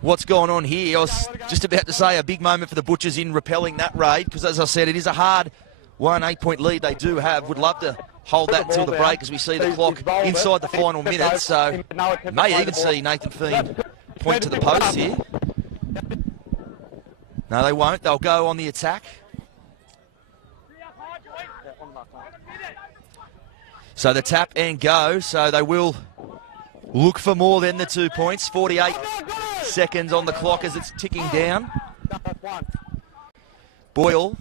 what's going on here. I was just about to say a big moment for the Butchers in repelling that raid, because as I said, it is a hard 8-point lead they do have. Would love to hold that until the break as we see the clock inside the final minute. So may even see Nathan Feen point to the post here. No, they won't. They'll go on the attack. So the tap and go. So they will look for more than the 2 points. 48 seconds on the clock as it's ticking down. Boyle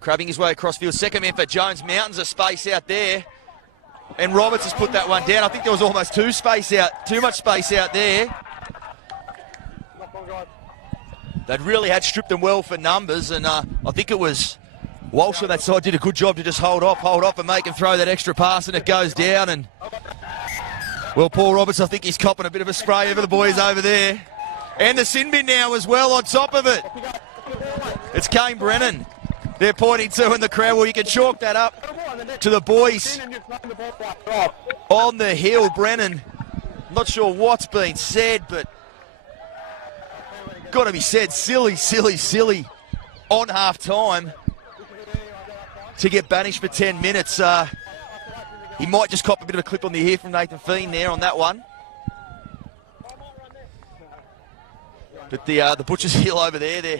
crabbing his way across field. Second man for Jones. Mountains of space out there. And Roberts has put that one down. I think there was almost too much space out there. They'd really had stripped them well for numbers, and I think it was Walsh on that side did a good job to just hold off and make him throw that extra pass, and it goes down, and Well, Paul Roberts, I think he's copping a bit of a spray over the boys over there. And the sin bin now as well on top of it. It's Kane Brennan they're pointing to in the crowd. Well, you can chalk that up to the boys on the hill. Brennan, not sure what's been said, but got to be said, silly on half-time to get banished for 10 minutes. He might just cop a bit of a clip on the ear from Nathan Payne there on that one. But the Butchers Hill over there, you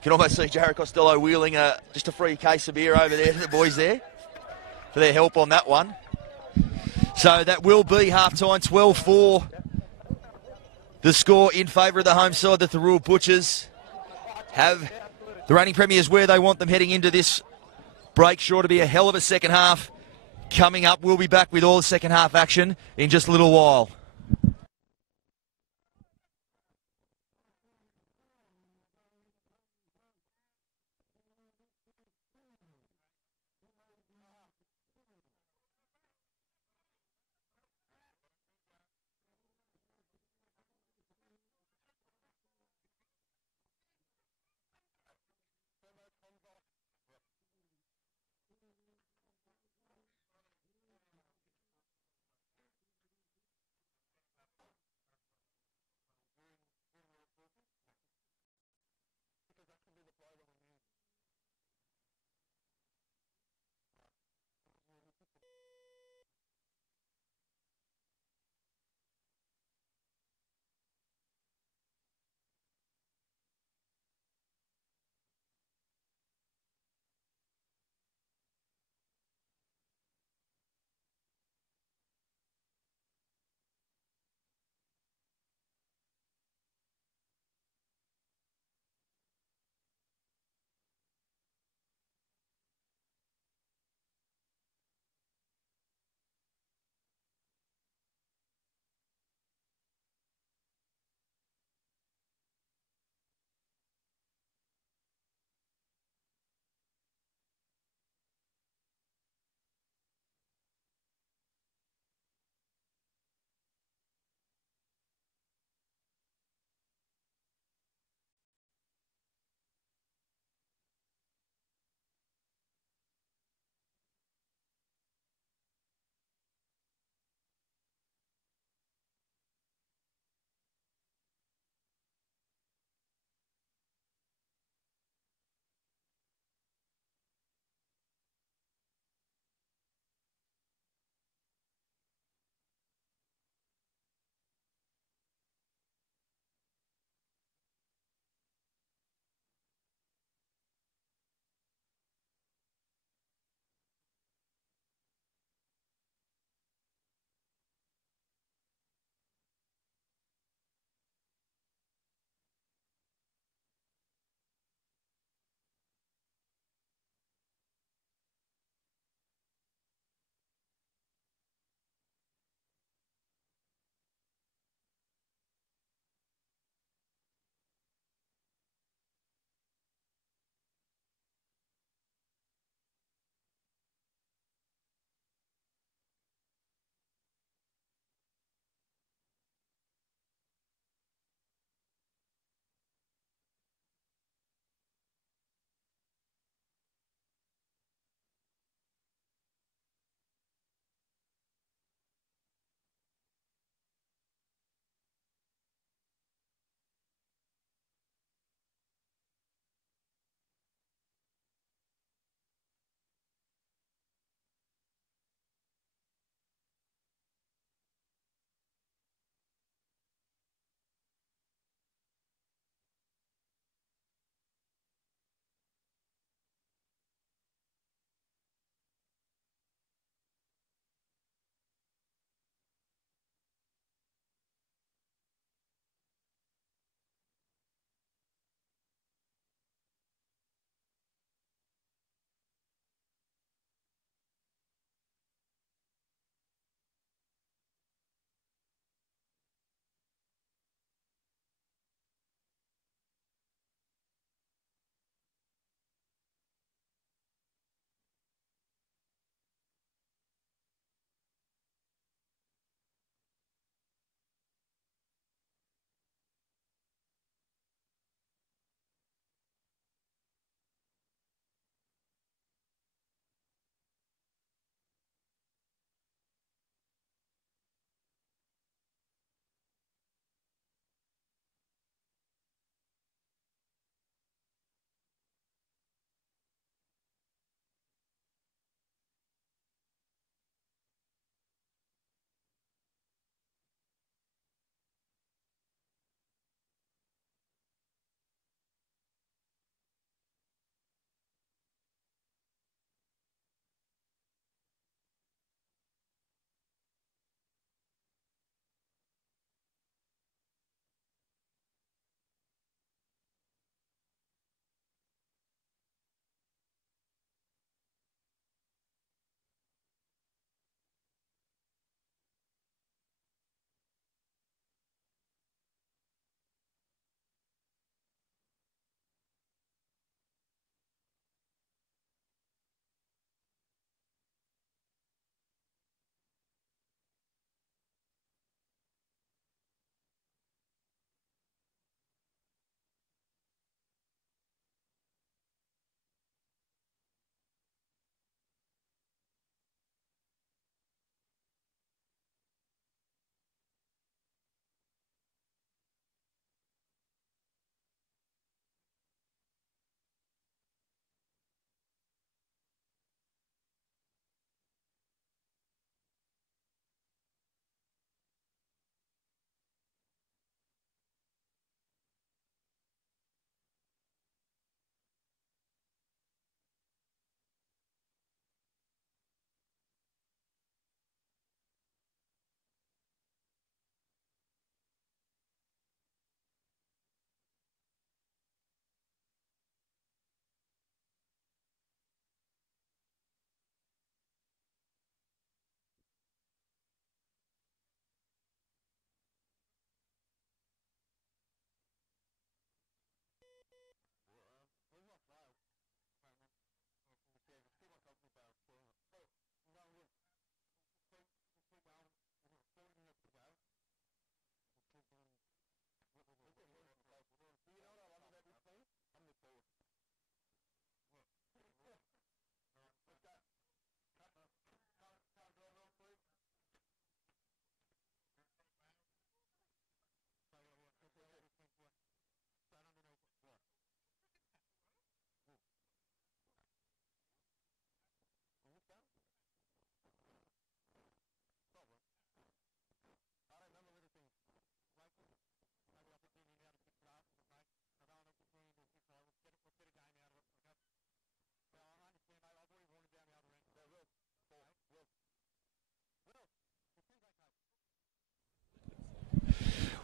can almost see Jared Costello wheeling just a free case of beer over there to the boys there for their help on that one. So that will be half-time, 12-4. The score in favour of the home side, the Thirroul Butchers have the reigning premiers where they want them heading into this break. Sure to be a hell of a second half coming up. We'll be back with all the second half action in just a little while.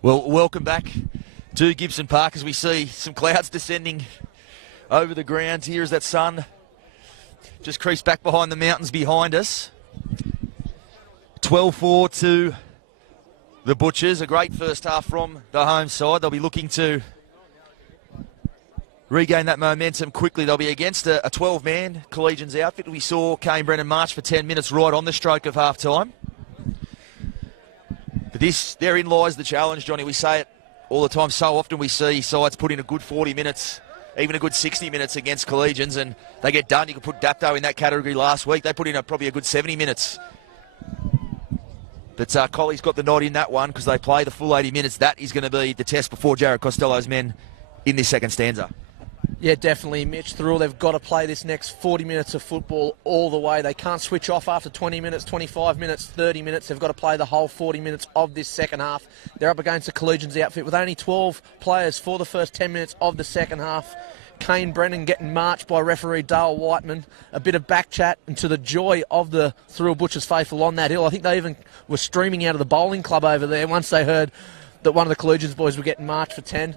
Well, welcome back to Gibson Park as we see some clouds descending over the ground here as that sun just creeps back behind the mountains behind us. 12-4 to the Butchers. A great first half from the home side. They'll be looking to regain that momentum quickly. They'll be against a 12-man Collegians outfit. We saw Kane Brennan march for 10 minutes right on the stroke of half-time. But therein lies the challenge, Johnny. We say it all the time. So often we see sides put in a good 40 minutes, even a good 60 minutes against Collegians, and they get done. You could put Dapto in that category last week. They put in probably a good 70 minutes. But Colley's got the nod in that one because they play the full 80 minutes. That is going to be the test before Jared Costello's men in this second stanza. Yeah, definitely, Mitch. Thirroul, they've got to play this next 40 minutes of football all the way. They can't switch off after 20 minutes, 25 minutes, 30 minutes. They've got to play the whole 40 minutes of this second half. They're up against the Collegians outfit with only 12 players for the first 10 minutes of the second half. Kane Brennan getting marched by referee Dale Whiteman. A bit of back chat and to the joy of the Thirroul Butchers faithful on that hill. I think they even were streaming out of the bowling club over there once they heard that one of the Collegians boys were getting marched for 10.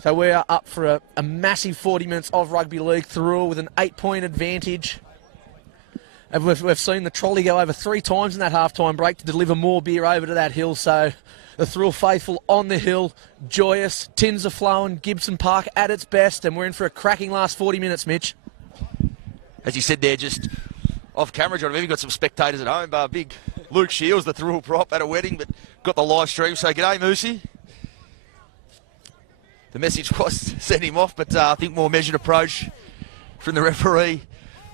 So we are up for a massive 40 minutes of rugby league. Thirroul with an 8-point advantage. And we've seen the trolley go over 3 times in that halftime break to deliver more beer over to that hill. So the Thirroul faithful on the hill, joyous, tins are flowing, Gibson Park at its best, and we're in for a cracking last 40 minutes, Mitch. As you said there, just off camera, John, we've even got some spectators at home. Big Luke Shields, the Thirroul prop at a wedding, but got the live stream. So g'day, Moosey. The message was send him off, but I think more measured approach from the referee,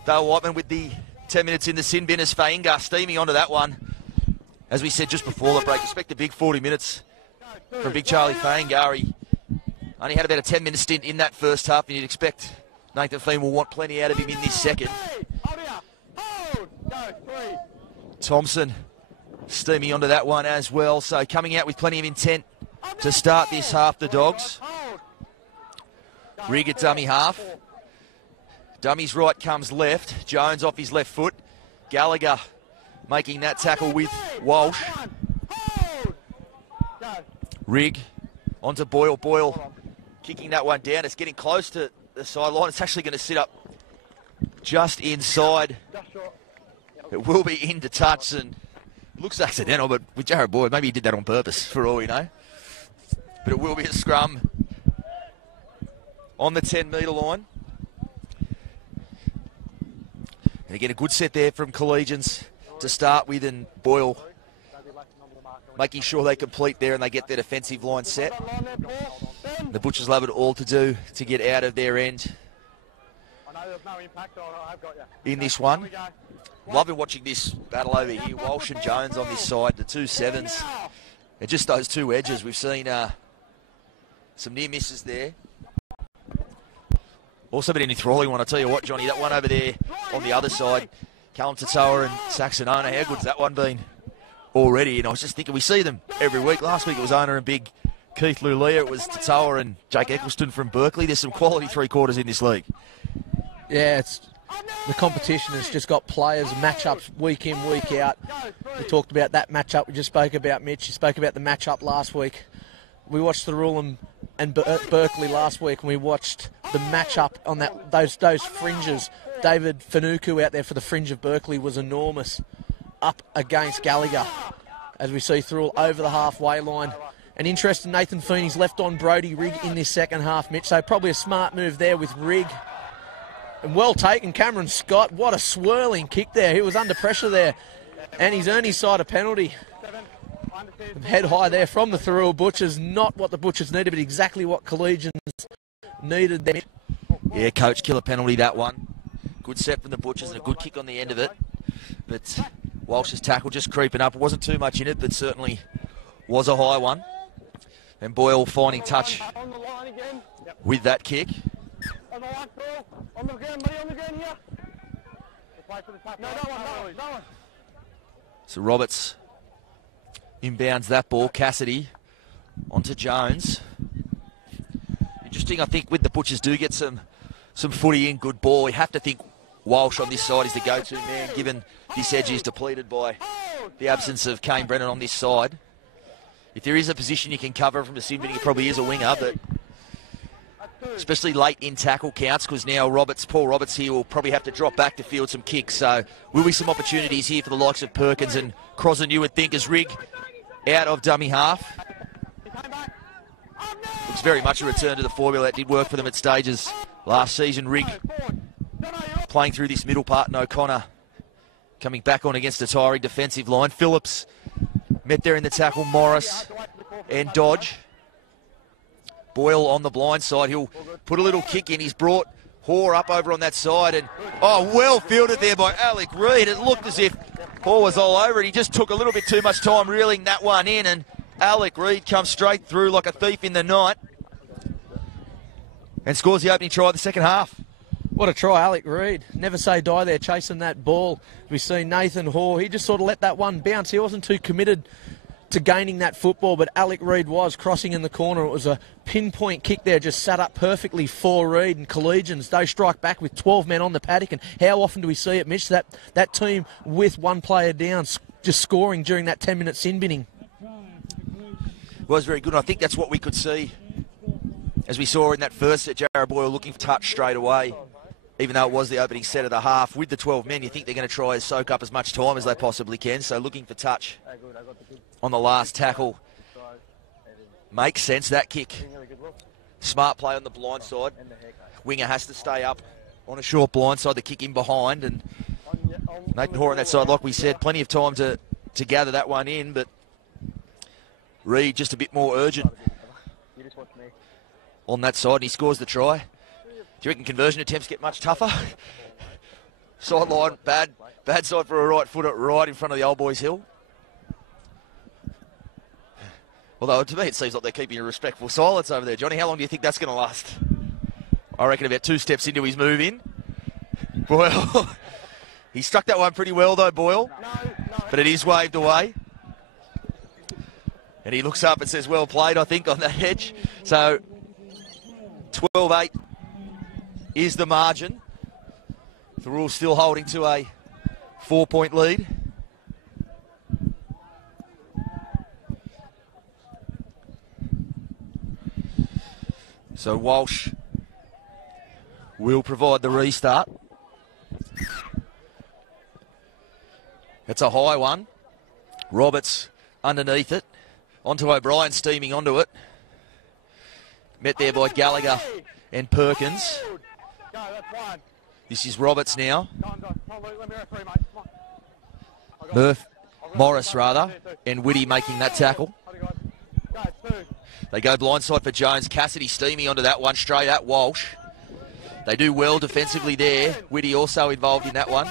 Dale Whiteman, with the 10 minutes in the sin bin as Fainga steaming onto that one. As we said just before the break, expect a big 40 minutes from Big Charlie Fainga. He only had about a 10-minute stint in that first half, and you'd expect Nathan Payne will want plenty out of him in this second. Thompson steaming onto that one as well, so coming out with plenty of intent to start this half, the Dogs. Rig at dummy half. Dummy's right comes left. Jones off his left foot. Gallagher making that tackle with Walsh. Rig onto Boyle. Boyle kicking that one down. It's getting close to the sideline. It's actually going to sit up just inside. It will be into touch and looks accidental, but with Jared Boyd, maybe he did that on purpose for all we know. But it will be a scrum on the 10-metre line. And again, a good set there from Collegians to start with, and Boyle making sure they complete there and they get their defensive line set. The Butchers love it all to do to get out of their end in this one. Loving watching this battle over here. Walsh and Jones on this side, the 2 sevens. And just those 2 edges. We've seen some near misses there. Also been an enthralling one, I tell you what, Johnny. That one over there on the other side, Callum Tatoa and Saxon Ona. How good's that one been already? And I was just thinking, we see them every week. Last week it was Ona and big Keith Lulia. It was Tatoa and Jake Eccleston from Berkeley. There's some quality 3-quarters in this league. Yeah, the competition has just got players, matchups week in, week out. We talked about that matchup we just spoke about, Mitch. You spoke about the matchup last week. We watched Thirroul and Berkeley last week, and we watched the matchup on those fringes. David Fanuku out there for the fringe of Berkeley was enormous, up against Gallagher, as we see Thirroul over the halfway line. An interest in Nathan Feeney's left on Brody Rig in this second half, Mitch. So probably a smart move there with Rig. And well taken, Cameron Scott. What a swirling kick there. He was under pressure there. And he's earned his side a penalty. Head high there from the Thirroul Butchers. Not what the Butchers needed, but exactly what Collegians needed there. Yeah, coach killer penalty, that one. Good set from the Butchers and a good kick on the end of it. But Walsh's tackle just creeping up. It wasn't too much in it, but certainly was a high one. And Boyle finding touch with that kick. So Roberts inbounds that ball. Cassidy onto Jones. Interesting, I think, with the Butchers do get some footy in, good ball. You have to think Walsh on this side is the go-to man, given this edge is depleted by the absence of Kane Brennan on this side. if there is a position you can cover from a Sydney, it probably is a winger, but especially late in tackle counts, because now Paul Roberts here will probably have to drop back to field some kicks. So will be some opportunities here for the likes of Perkins and Crossan, you would think, as Rigg out of dummy half. Looks very much a return to the formula that did work for them at stages last season. Rigg playing through this middle part, and O'Connor coming back on against a tiring defensive line. Phillips met there in the tackle, Morris and Dodge. Boyle on the blind side. He'll put a little kick in. He's brought Hoare up over on that side. And, well fielded there by Alec Reid. It looked as if Hoare was all over it. He just took a little bit too much time reeling that one in. And Alec Reid comes straight through like a thief in the night and scores the opening try of the second half. What a try, Alec Reid. Never say die there chasing that ball. We've seen Nathan Hoare. He just sort of let that one bounce. He wasn't too committed to gaining that football, but Alec Reid was crossing in the corner. It was a pinpoint kick there, just sat up perfectly for Reid. And Collegians, they strike back with 12 men on the paddock. And how often do we see it, Mitch, that team with one player down just scoring during that 10-minute sin binning? Was very good, and I think that's what we could see as we saw in that first set. Jarrah Boyle looking for touch straight away, even though it was the opening set of the half. With the 12 men, you think they're going to try to soak up as much time as they possibly can, so looking for touch on the last tackle. Makes sense, that kick. Smart play on the blind side. Winger has to stay up on a short blind side, the kick in behind, and Nathan Hoare on that side, like we said, plenty of time to gather that one in, but Reid just a bit more urgent on that side, and he scores the try. Do you reckon conversion attempts get much tougher? Sideline, bad side for a right footer right in front of the old boys' hill. Although, to me, it seems like they're keeping a respectful silence over there. Johnny, how long do you think that's going to last? I reckon about 2 steps into his move in. Boyle. He struck that one pretty well, though, Boyle. But it is waved away. And he looks up and says, well played, I think, on that edge. So, 12-8 is the margin. Thirroul still holding to a 4-point lead. So Walsh will provide the restart. It's a high one. Roberts underneath it. Onto O'Brien, steaming onto it. Met there by Gallagher and Perkins. This is Roberts now. Morris, and Whitty making that tackle. They go blindside for Jones. Cassidy steaming onto that one, straight at Walsh. They do well defensively there. Whitty also involved in that one.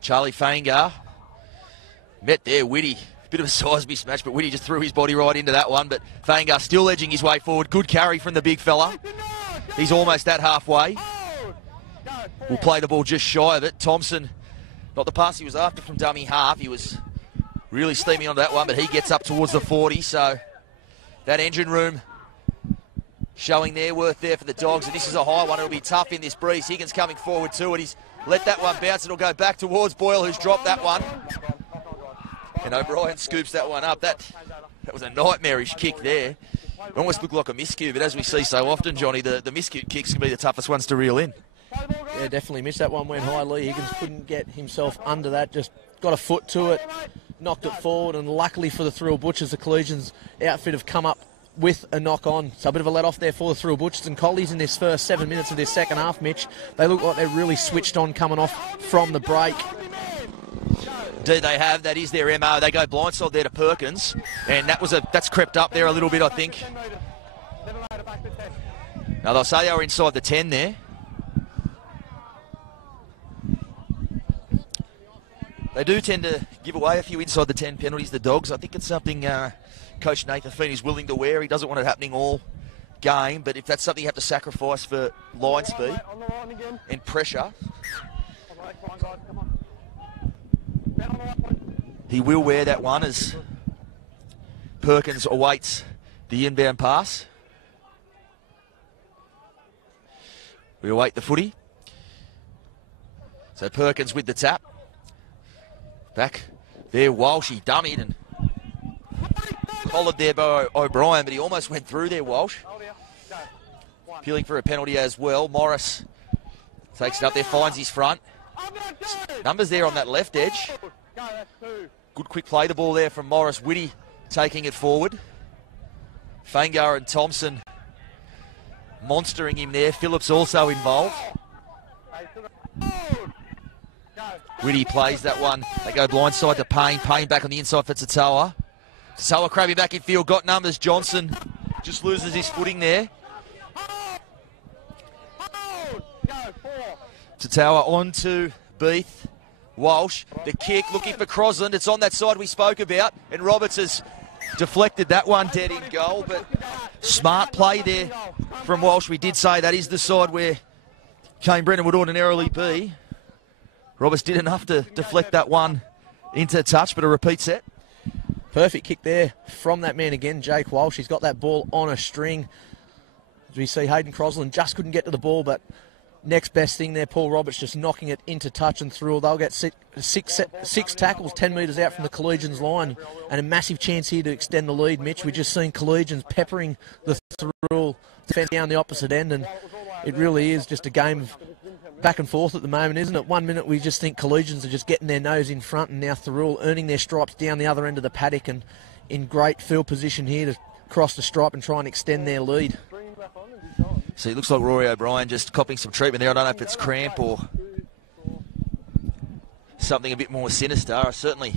Charlie Fangar met there. Whitty, bit of a size mismatch, but Whitty just threw his body right into that one. But Fangar still edging his way forward. Good carry from the big fella. He's almost at halfway. Will play the ball just shy of it. Thompson, not the pass he was after from dummy half. He was really steaming on that one, but he gets up towards the 40, so that engine room showing their worth there for the Dogs, and this is a high one. It'll be tough in this breeze. Higgins coming forward too, and he's let that one bounce. It'll go back towards Boyle, who's dropped that one. And O'Brien scoops that one up. That was a nightmarish kick there. It almost looked like a miscue, but as we see so often, Johnny, the miscue kicks can be the toughest ones to reel in. Yeah, definitely missed that one, went high. Lee Higgins couldn't get himself under that, just got a foot to it. Knocked it forward, and luckily for the Thirroul Butchers, the Collegians outfit have come up with a knock on. So a bit of a let off there for the Thirroul Butchers and Collies in this first 7 minutes of this second half, Mitch. They look like they're really switched on coming off from the break. Do they have? That is their MO. They go blindside there to Perkins, and that's crept up there a little bit, I think. Now they'll say they were inside the 10 there. They do tend to give away a few inside the 10 penalties, the Dogs. I think it's something Coach Nathan Payne is willing to wear. He doesn't want it happening all game, but if that's something you have to sacrifice for line speed and pressure, he will wear that one as Perkins awaits the inbound pass. We await the footy. So Perkins with the tap. Back there, Walsh, he dummied and Collared there by O'Brien, but he almost went through there, Walsh. Appealing for a penalty as well. Morris takes it up there, finds his front. Numbers there on that left edge. Good quick play the ball there from Morris. Whitty taking it forward. Fangar and Thompson monstering him there. Phillips also involved. Whitty plays that one. They go blindside to Payne. Payne back on the inside for Thirroul. Thirroul crabbing back in field. Got numbers. Johnson just loses his footing there. Thirroul on to Beath. Walsh, the kick, looking for Crosland. It's on that side we spoke about, and Roberts has deflected that one dead in goal, but smart play there from Walsh. We did say that is the side where Kane Brennan would ordinarily be. Roberts did enough to deflect that one into touch, but a repeat set. Perfect kick there from that man again, Jake Walsh. He's got that ball on a string. As we see, Hayden Crosland just couldn't get to the ball, but next best thing there, Paul Roberts just knocking it into touch and through. They'll get six tackles 10 metres out from the Collegians line, and a massive chance here to extend the lead, Mitch. We've just seen Collegians peppering the Thirroul defence down the opposite end, and it really is just a game of back and forth at the moment, isn't it? 1 minute we just think Collegians are just getting their nose in front, and now Thirroul earning their stripes down the other end of the paddock and in great field position here to cross the stripe and try and extend their lead. So it looks like Rory O'Brien just copping some treatment there. I don't know if it's cramp or something a bit more sinister. I certainly,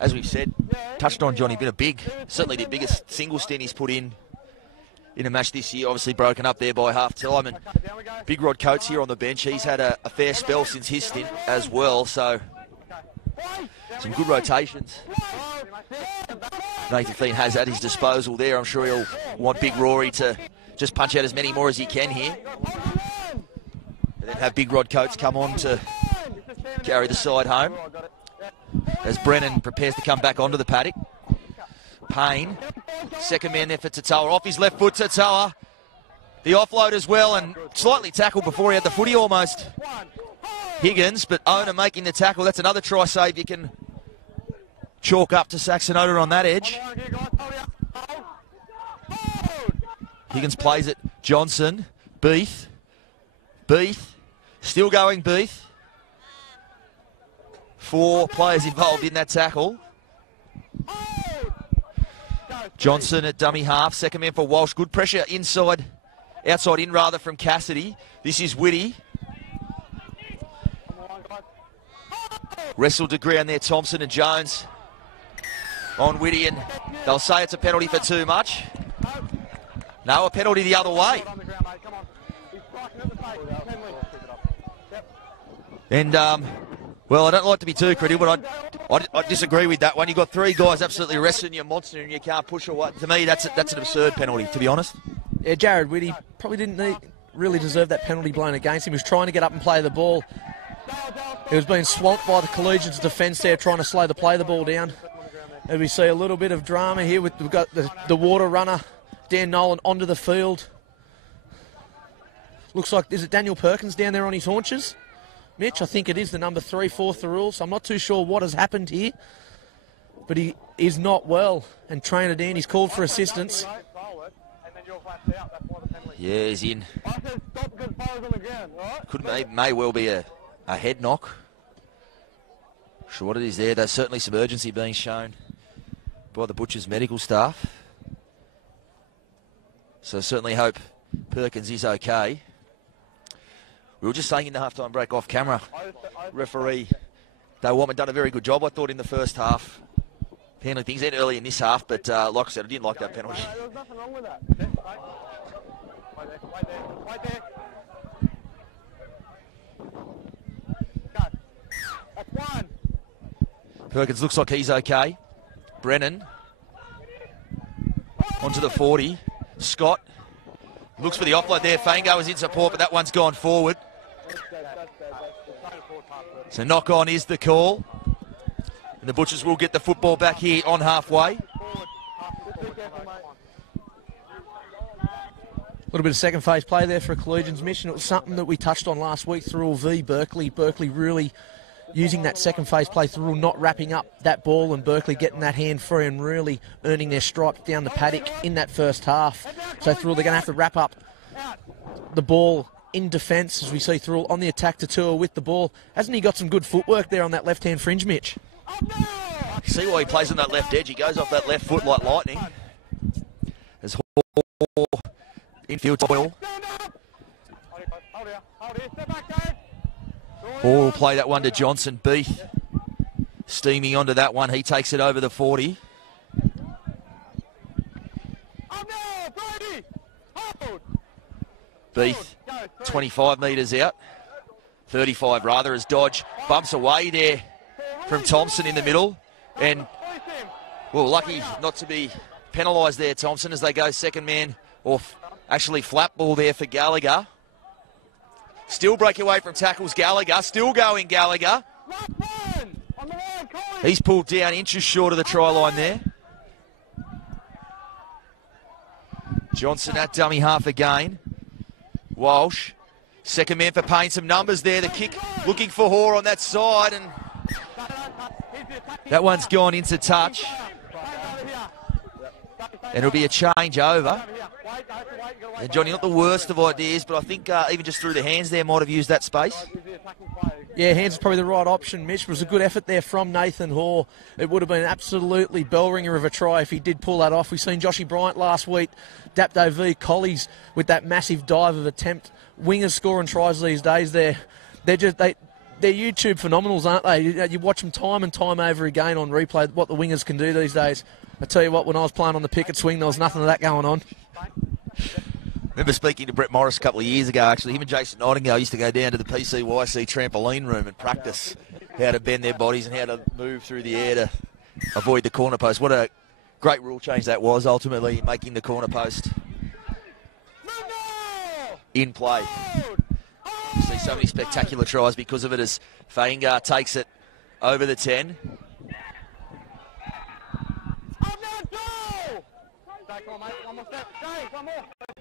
as we've said, touched on Johnny, been a big, certainly the biggest single stint he's put in a match this year. Obviously broken up there by half time, and Big Rod Coates here on the bench. He's had a fair spell since his stint as well, so some good rotations Nathan Feen has at his disposal there. I'm sure he'll want Big Rory to just punch out as many more as he can here, and then have Big Rod Coates come on to carry the side home as Brennan prepares to come back onto the paddock. Payne, second man there for Thirroul, off his left foot. Thirroul, the offload as well, and slightly tackled before he had the footy almost. Higgins, but Ona making the tackle. That's another try save you can chalk up to Saxon Oda on that edge. Higgins plays it. Johnson, Beath, still going Beath. 4 players involved in that tackle. Johnson at dummy half, second man for Walsh. Good pressure outside in rather from Cassidy. This is Whitty. Wrestled to ground there, Thompson and Jones on Whitty, and they'll say it's a penalty for too much. No, a penalty the other way. And, well, I don't like to be too critical, but I disagree with that one. You've got 3 guys absolutely wrestling your monster and you can't push away. To me, that's an absurd penalty, to be honest. Yeah, Jared Whitty probably didn't really deserve that penalty blown against him. He was trying to get up and play the ball. He was being swamped by the Collegians defence there, trying to play the ball down. And we see a little bit of drama here. We've got the water runner, Dan Nolan, onto the field. Looks like, is it Daniel Perkins down there on his haunches? Mitch, I think it is the number 3 for Thirroul, so I'm not too sure what has happened here. But he is not well, and trainer Danny's called for assistance. Yeah, he's in. May well be a head knock. Sure what it is there. There's certainly some urgency being shown by the Butchers medical staff. So certainly hope Perkins is okay. We were just saying in the halftime break off camera, referee Dale Watman done a very good job, I thought, in the first half. Handling things in early in this half, but like I said, I didn't like that penalty. There was nothing wrong with that. Wait there. That's one. Perkins looks like he's okay. Brennan onto the 40. Scott looks for the offload there. Fango is in support, but that one's gone forward. So knock on is the call. And the Butchers will get the football back here on halfway. A little bit of second phase play there for a Collegians mission. It was something that we touched on last week through V Berkeley. Berkeley really using that second phase play, Thirroul not wrapping up that ball and Berkeley getting that hand free and really earning their stripes down the paddock in that first half. So Thirroul, they're going to have to wrap up the ball in defence as we see Thirroul on the attack to Thirroul with the ball. Hasn't he got some good footwork there on that left-hand fringe, Mitch? See why he plays on that left edge. He goes off that left foot like lightning. As Hall infield toil. Hall will play that one to Johnson. Beath steaming onto that one. He takes it over the 40. Beath, 25 metres out. 35 rather, as Dodge bumps away there from Thompson in the middle. And, well, lucky not to be penalised there, Thompson, as they go second man, or actually flat ball there for Gallagher. Still break away from tackles, Gallagher. Still going, Gallagher. He's pulled down inches short of the try line there. Johnson at dummy half again. Walsh, second man for Payne. Some numbers there. The kick looking for Hoare on that side, and that one's gone into touch. And it'll be a change over. And Johnny, not the worst of ideas, but I think even just through the hands there might have used that space. Yeah, hands is probably the right option, Mitch. It was a good effort there from Nathan Hoare. It would have been absolutely bell ringer of a try if he did pull that off. We've seen Joshy Bryant last week, Dapto v Collies with that massive dive of attempt. Wingers scoring tries these days. They're YouTube phenomenals, aren't they? You watch them time and time over again on replay, what the wingers can do these days. I tell you what, when I was playing on the picket swing, there was nothing of that going on. Remember speaking to Brett Morris a couple of years ago, actually. Him and Jason Nightingale used to go down to the PCYC trampoline room and practice how to bend their bodies and how to move through the air to avoid the corner post. What a great rule change that was, ultimately making the corner post in play. You see so many spectacular tries because of it, as Faingar takes it over the 10.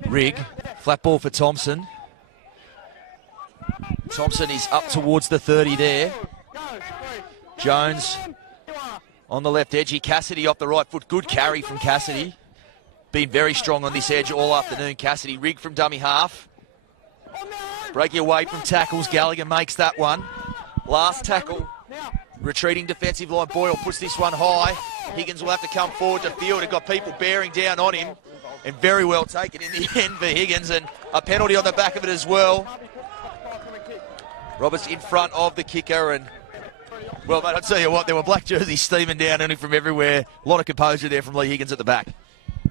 Rigg, flat ball for Thompson. Thompson is up towards the 30 there. Jones on the left edge. Cassidy off the right foot. Good carry from Cassidy. Been very strong on this edge all afternoon. Cassidy, Rigg from dummy half. Breaking away from tackles. Gallagher makes that one. Last tackle. Retreating defensive line. Boyle puts this one high. Higgins will have to come forward to field. It got people bearing down on him. And very well taken in the end for Higgins. And a penalty on the back of it as well. Roberts in front of the kicker. And, well, mate, I'll tell you what, there were black jerseys steaming down on him from everywhere. A lot of composure there from Lee Higgins at the back.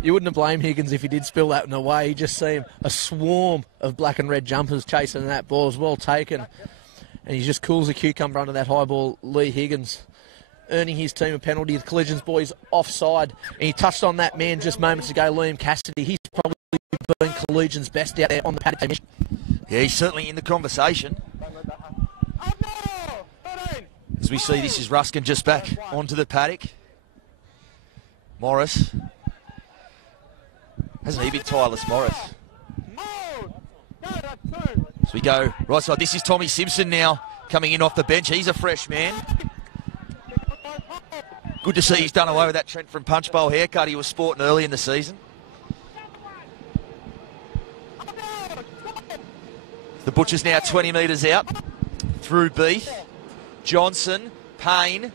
You wouldn't have blamed Higgins if he did spill that in a way. You just see a swarm of black and red jumpers chasing that ball. As well taken. And he just cools a cucumber under that high ball, Lee Higgins, earning his team a penalty. The Collegians boys offside. And he touched on that man just moments ago, Liam Cassidy. He's probably been Collegians' best out there on the paddock. Yeah, he's certainly in the conversation. As we see, this is Ruskin just back onto the paddock. Morris. Hasn't he been tireless, Morris? So we go right side. This is Tommy Simpson now coming in off the bench. He's a fresh man. Good to see he's done away with that Trent from Punch Bowl haircut he was sporting early in the season. The Butchers now 20 metres out through Beath. Johnson, Payne.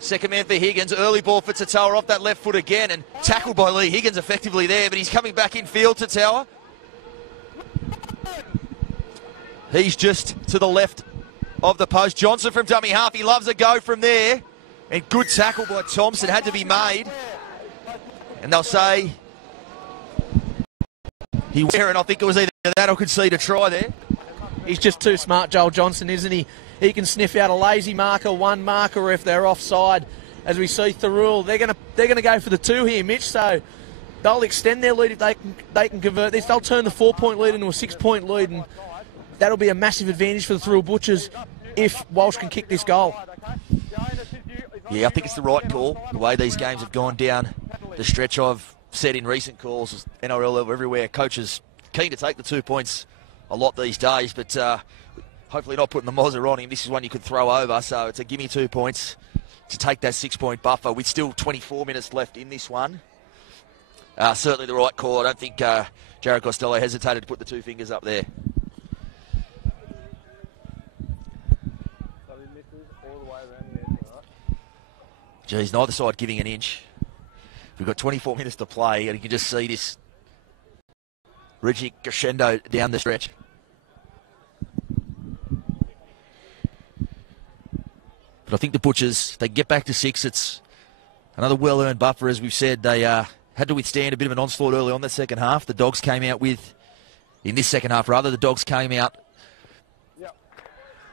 Second man for Higgins. Early ball for Tatawa off that left foot again, and tackled by Lee Higgins effectively there, but he's coming back in field, Tatawa. He's just to the left of the post. Johnson from dummy half. He loves a go from there. And good tackle by Thompson had to be made. And they'll say he was there, and I think it was either that or concede a try there. He's just too smart, Joel Johnson, isn't he? He can sniff out a lazy marker, one marker if they're offside. As we see Thirroul, they're gonna go for the 2 here, Mitch. So they'll extend their lead if they can convert this. They'll turn the 4-point lead into a 6-point lead, and that'll be a massive advantage for the Thirroul Butchers if Walsh can kick this goal. Yeah, I think it's the right call. The way these games have gone down the stretch, I've said in recent calls, NRL level everywhere, coaches keen to take the 2 points a lot these days, but hopefully not putting the Mozza on him. This is one you could throw over, so it's a gimme 2 points to take that 6-point buffer with still 24 minutes left in this one. Certainly the right call. I don't think Jared Costello hesitated to put the 2 fingers up there. Geez, neither side giving an inch. We've got 24 minutes to play, and you can just see this reaching crescendo down the stretch. But I think the Butchers, they get back to 6. It's another well-earned buffer, as we've said. They had to withstand a bit of an onslaught early on the second half. The Dogs came out with, in this second half rather, the Dogs came out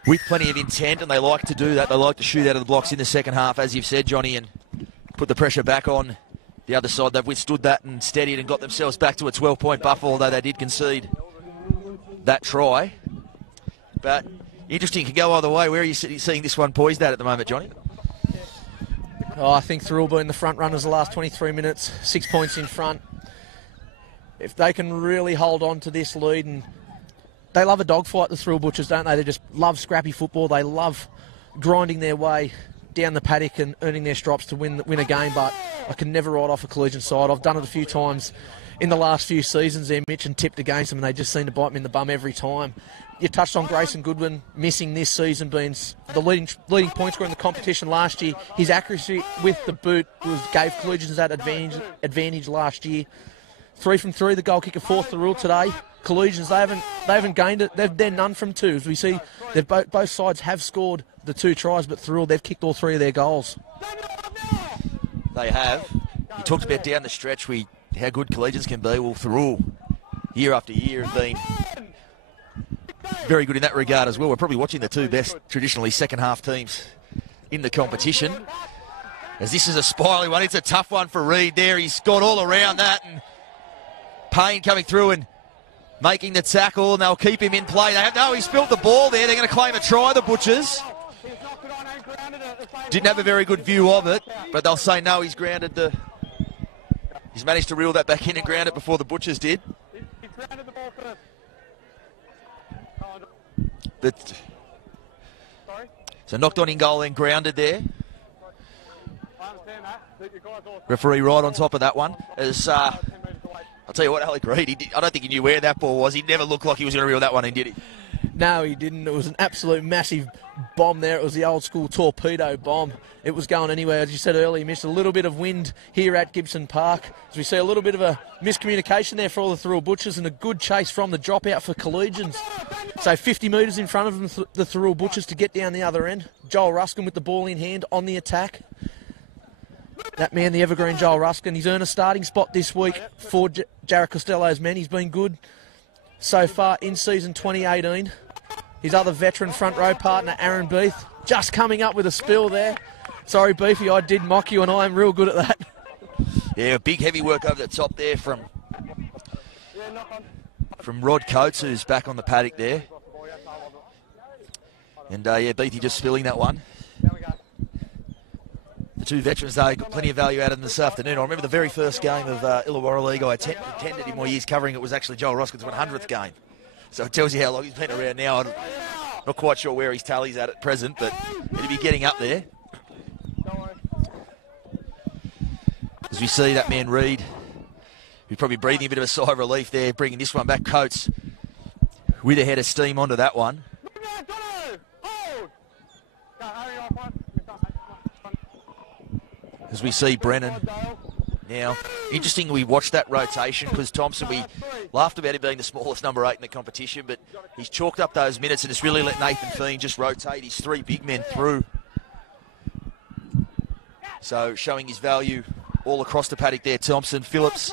with plenty of intent, and they like to do that. They like to shoot out of the blocks in the second half, as you've said, Johnny, and put the pressure back on the other side. They've withstood that and steadied and got themselves back to a 12-point buffer, although they did concede that try. But interesting, can go either way. Where are you seeing this one poised at the moment, Johnny? Oh, I think Thirroul been the front runners the last 23 minutes, 6 points in front. If they can really hold on to this lead, and they love a dogfight, the Thirroul Butchers, don't they? They just love scrappy football. They love grinding their way down the paddock and earning their stripes to win a game, but I can never write off a Collegian side. I've done it a few times in the last few seasons there, Mitch, and tipped against them, and they just seem to bite me in the bum every time. You touched on Grayson Goodwin missing this season, being the leading point scorer in the competition last year. His accuracy with the boot gave Collegians that advantage last year. 3 from 3, the goal kicker for Thirroul today. Collegians, they haven't gained it. They're none from 2. As we see, both sides have scored the 2 tries, but Thirroul, they've kicked all 3 of their goals. They have. You talked about down the stretch how good Collegians can be. Well, Thirroul, year after year, have been very good in that regard as well. We're probably watching the 2 best, traditionally, second-half teams in the competition. As this is a spirally one, it's a tough one for Reid there. He's got all around that, and Payne coming through and making the tackle, and they'll keep him in play. He spilled the ball there. They're going to claim a try, the Butchers. Didn't have a very good view of it, but they'll say no, he's grounded He's managed to reel that back in and ground it before the Butchers did. He's grounded the ball first. But, so knocked on in goal and grounded there. Referee right on top of that one. I'll tell you what, Alec Reid, I don't think he knew where that ball was. He never looked like he was going to reel that one in, did he? No, he didn't. It was an absolute massive bomb there. It was the old school torpedo bomb. It was going anywhere. As you said earlier, missed a little bit of wind here at Gibson Park. As we see a little bit of a miscommunication there for all the Thirroul Butchers, and a good chase from the dropout for Collegians. So 50 metres in front of them, the Thirroul Butchers, to get down the other end. Joel Ruskin with the ball in hand on the attack. That man, the evergreen Joel Ruskin, he's earned a starting spot this week for Jared Costello's men. He's been good so far in season 2018. His other veteran front row partner, Aaron Beath, just coming up with a spill there. Sorry, Beefy, I did mock you, and I'm real good at that. Yeah, big heavy work over the top there from Rod Coates, who's back on the paddock there. And, Beathy just spilling that one. The 2 veterans, though, got plenty of value out of them this afternoon. I remember the very first game of Illawarra League I attended in my years covering it was actually Joel Ruskin's 100th game. So it tells you how long he's been around now. I'm not quite sure where his tally's at present, but he'll be getting up there. As we see that man Reid, he's probably breathing a bit of a sigh of relief there, bringing this one back. Coates with a head of steam onto that one. As we see Brennan now. Interesting, we watched that rotation because Thompson, we laughed about him being the smallest number 8 in the competition, but he's chalked up those minutes and it's really let Nathan Payne just rotate his 3 big men through. So showing his value all across the paddock there. Thompson, Phillips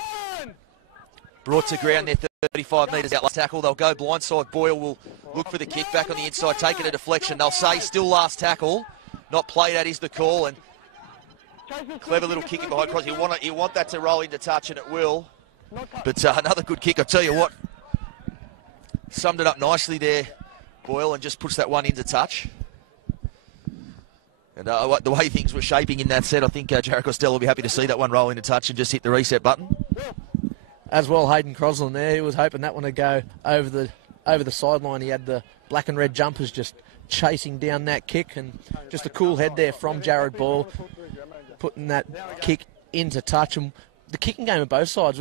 brought to ground there, 35 metres out last tackle. They'll go blindside. Boyle will look for the kick back on the inside, taking a deflection. They'll say still last tackle. Not played at is the call, and clever little kick in behind cross. You want that to roll into touch, and it will. But another good kick. I tell you what, summed it up nicely there, Boyle, and just puts that one into touch. And the way things were shaping in that set, I think Jared Costello will be happy to see that one roll into touch and just hit the reset button. As well, Hayden Crosland there, he was hoping that one to go over the sideline. He had the black and red jumpers just chasing down that kick, and just a cool head there from Jared Ball, putting that kick into touch. And the kicking game of both sides,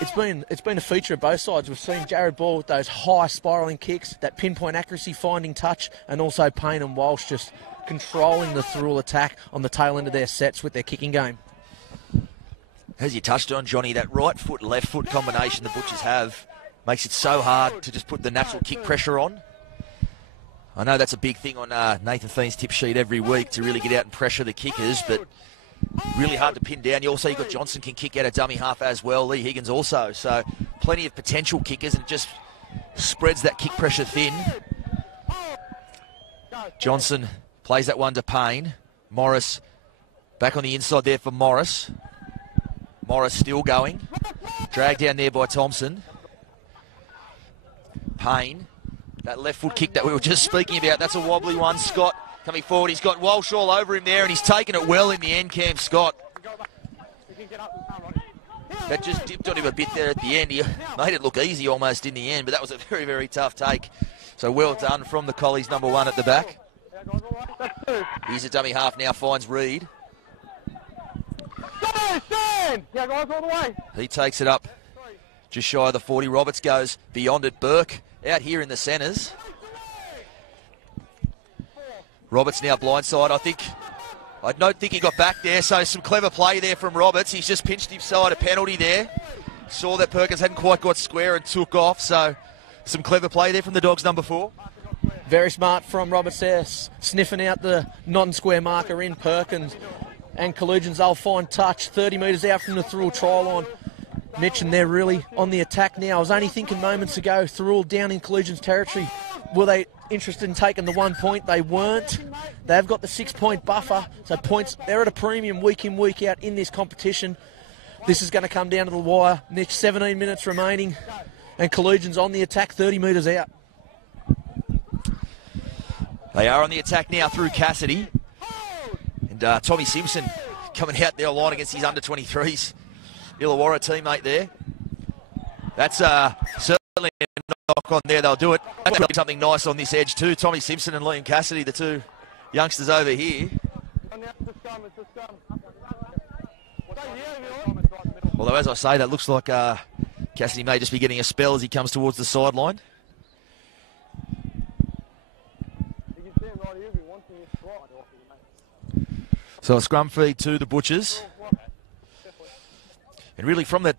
it's been a feature of both sides. We've seen Jared Ball with those high spiralling kicks, that pinpoint accuracy, finding touch, and also Payne and Walsh just controlling the Thirroul attack on the tail end of their sets with their kicking game. As you touched on, Johnny, that right foot, left foot combination the Butchers have makes it so hard to just put the natural kick pressure on. I know that's a big thing on Nathan Thiene's tip sheet every week, to really get out and pressure the kickers, but really hard to pin down. You've got Johnson can kick out a dummy half as well, Lee Higgins also, so plenty of potential kickers, and it just spreads that kick pressure thin. Johnson plays that one to Payne. Morris back on the inside there for Morris. Morris still going. Dragged down there by Thompson. Payne. That left foot kick that we were just speaking about, that's a wobbly one. Scott coming forward. He's got Walsh all over him there, and he's taken it well in the end, Cam Scott. That just dipped on him a bit there at the end. He made it look easy almost in the end, but that was a very, very tough take. So well done from the Collies, number one at the back. Here's a dummy half now, finds Reed. He takes it up just shy of the 40. Roberts goes beyond it. Burke out here in the centres. Roberts now blindside. I don't think he got back there, so some clever play there from Roberts. He's just pinched him side, a penalty there. Saw that Perkins hadn't quite got square and took off, so some clever play there from the Dogs, number 4. Very smart from Roberts there, sniffing out the non-square marker in Perkins. And Collegians, they'll find touch 30 metres out from the Thirroul try line. Mitch, and they're really on the attack now. I was only thinking moments ago, Thirroul down in Collegians territory. Were they interested in taking the 1 point? They weren't. They've got the 6-point buffer, so points, they're at a premium week in, week out in this competition. This is going to come down to the wire. Mitch, 17 minutes remaining, and Collegians on the attack 30 metres out. They are on the attack now through Cassidy. And Tommy Simpson coming out there line against his under-23s. Illawarra teammate there. That's certainly a knock on there. They'll do it. Something nice on this edge too. Tommy Simpson and Liam Cassidy, the two youngsters over here. Although, as I say, that looks like Cassidy may just be getting a spell as he comes towards the sideline. So a scrum feed to the Butchers. And really from that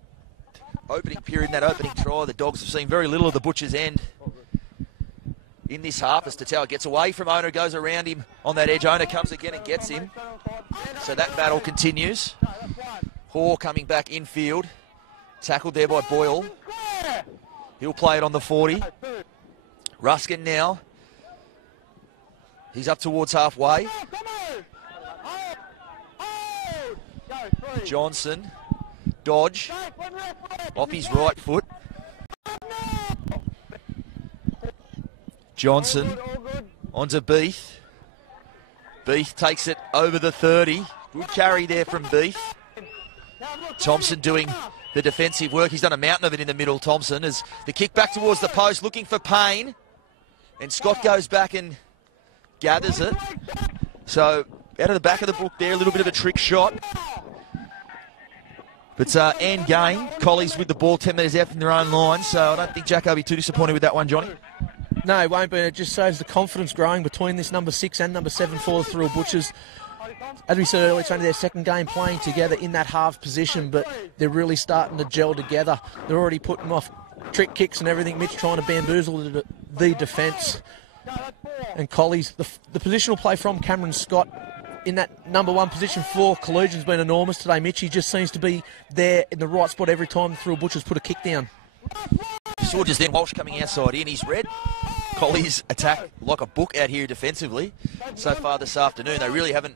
opening period, that opening try, the Dogs have seen very little of the Butchers' end in this half as Tatau gets away from Ona, goes around him on that edge. Ona comes again and gets him. So that battle continues. Hoare coming back infield. Tackled there by Boyle. He'll play it on the 40. Ruskin now. He's up towards halfway. Johnson. Dodge. Off his right foot. Johnson. Onto Beath. Beath takes it over the 30. Good carry there from Beath. Thompson doing the defensive work. He's done a mountain of it in the middle, Thompson, as the kick back towards the post, looking for Payne. And Scott goes back and gathers it. So out of the back of the book there, a little bit of a trick shot. But end game, Collies with the ball 10 metres out from their own line, so I don't think Jacko will be too disappointed with that one, Johnny. No, it won't be. It just shows the confidence growing between this number 6 and number 7 for the Thirroul Butchers. As we said earlier, it's only their second game playing together in that half position, but they're really starting to gel together. They're already putting off trick kicks and everything. Mitch trying to bamboozle the defence. And Collies, the positional play from Cameron Scott in that number 1 position for Collegians been enormous today. Mitch, he just seems to be there in the right spot every time the Thirroul Butchers put a kick down. You saw just then Walsh coming outside in. He's red. Collies attack like a book out here defensively so far this afternoon. They really haven't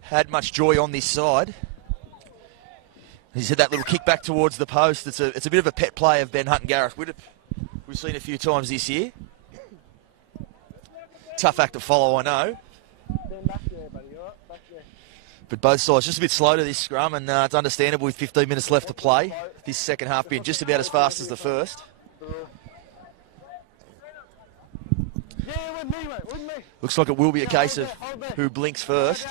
had much joy on this side. He's had that little kick back towards the post. It's a bit of a pet play of Ben Hunt and Gareth Widdop. We've seen a few times this year. Tough act to follow, I know. But both sides just a bit slow to this scrum, and it's understandable with 15 minutes left to play. This second half being just about as fast as the first. Looks like it will be a case of who blinks first.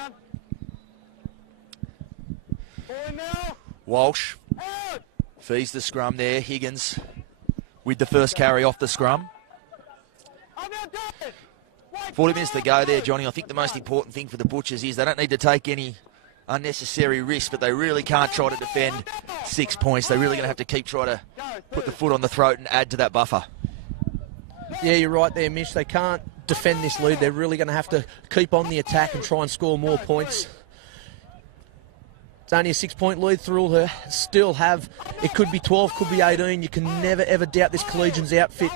Walsh feeds the scrum there. Higgins with the first carry off the scrum. 40 minutes to go there, Johnny. I think the most important thing for the Butchers is they don't need to take any unnecessary risks, but they really can't try to defend 6 points. They're really going to have to keep trying to put the foot on the throat and add to that buffer. Yeah, you're right there, Mitch. They can't defend this lead. They're really going to have to keep on the attack and try and score more points. It's only a 6-point lead. Thirroul still have, it could be 12, could be 18. You can never, ever doubt this Collegians outfit,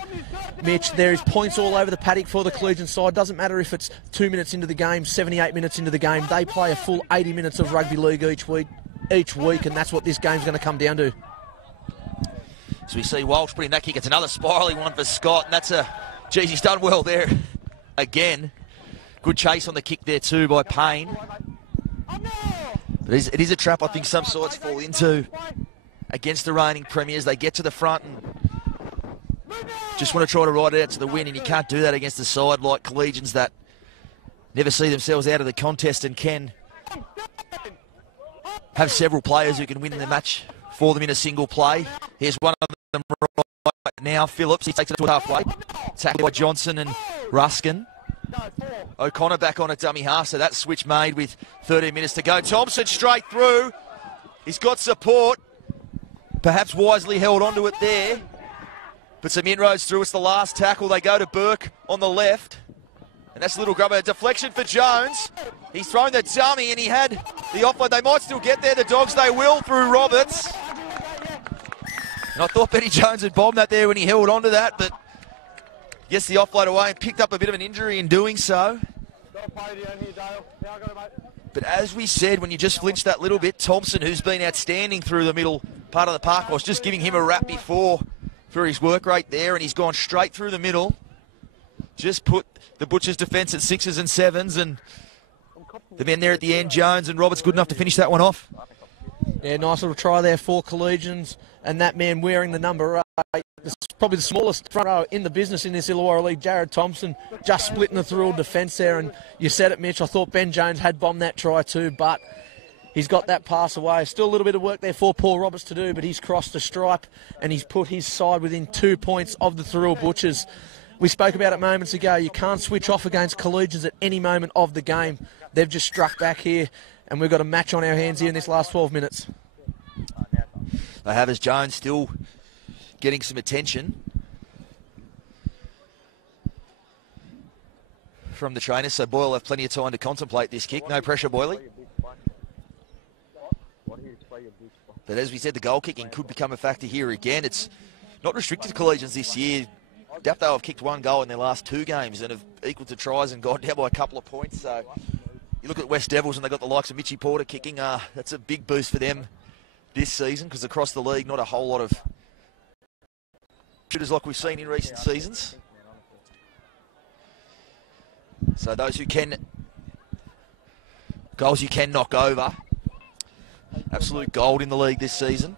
Mitch. There is points all over the paddock for the Collegians side. Doesn't matter if it's 2 minutes into the game, 78 minutes into the game. They play a full 80 minutes of rugby league each week, and that's what this game's going to come down to. So we see Walsh putting that kick. It's another spirally one for Scott, and that's geez, he's done well there again. Good chase on the kick there too by Payne. But it is a trap I think some sides fall into against the reigning premiers. They get to the front and just want to try to ride it out to the win, and you can't do that against a side like Collegians that never see themselves out of the contest and can have several players who can win the match for them in a single play. Here's one of them right now, Phillips. He takes it to halfway. Tackled by Johnson and Ruskin. O'Connor back on a dummy half, so that switch made with 13 minutes to go. Thompson straight through. He's got support. Perhaps wisely held onto it there. But some inroads through. It's the last tackle. They go to Burke on the left. And that's a little grubber. Deflection for Jones. He's thrown the dummy and he had the offload. They might still get there, the Dogs. They will through Roberts. And I thought Benny Jones had bombed that there when he held onto that, but gets the offload away and picked up a bit of an injury in doing so. But as we said, when you just flinch that little bit, Thompson, who's been outstanding through the middle part of the park, I was just giving him a rap before for his work rate there, and he's gone straight through the middle. Just put the Butchers' defence at 6s and 7s, and the men there at the end, Jones and Roberts, good enough to finish that one off. Yeah, nice little try there for Collegians, and that man wearing the number 8, probably the smallest front row in the business in this Illawarra League, Jared Thompson, just splitting the Thirroul defence there, and you said it, Mitch, I thought Ben Jones had bombed that try too, but he's got that pass away. Still a little bit of work there for Paul Roberts to do, but he's crossed the stripe, and he's put his side within 2 points of the Thirroul Butchers. We spoke about it moments ago. You can't switch off against Collegians at any moment of the game. They've just struck back here, and we've got a match on our hands here in this last 12 minutes. They have, as Jones still getting some attention from the trainers, so Boyle will have plenty of time to contemplate this kick. No pressure, Boyley. But as we said, the goal kicking could become a factor here again. It's not restricted to Collegians this year. Dapto have kicked 1 goal in their last 2 games and have equalled to tries and gone down by a couple of points. So you look at West Devils and they've got the likes of Mitchy Porter kicking. That's a big boost for them this season, because across the league, not a whole lot of shooters like we've seen in recent seasons. So those who can, goals you can knock over, absolute gold in the league this season.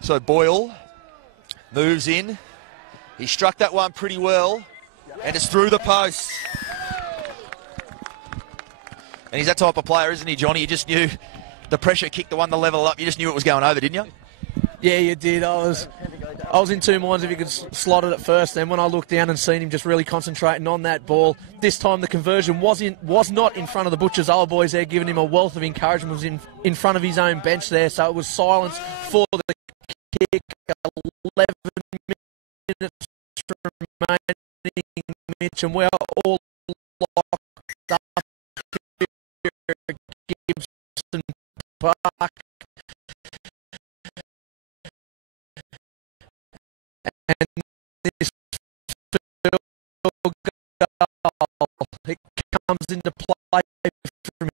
So Boyle moves in. He struck that one pretty well, and it's through the post. And he's that type of player, isn't he, Johnny? You just knew the pressure kicked the one to level up. You just knew it was going over, didn't you? Yeah, you did. I was in 2 minds if he could slot it at first. Then when I looked down and seen him just really concentrating on that ball, this time the conversion was not in front of the Butchers' old boys there, giving him a wealth of encouragement. It was in front of his own bench there, so it was silence for the kick. 11 minutes remaining, Mitch, and we're all locked up here at Gibson Park. And this field goal, it comes into play from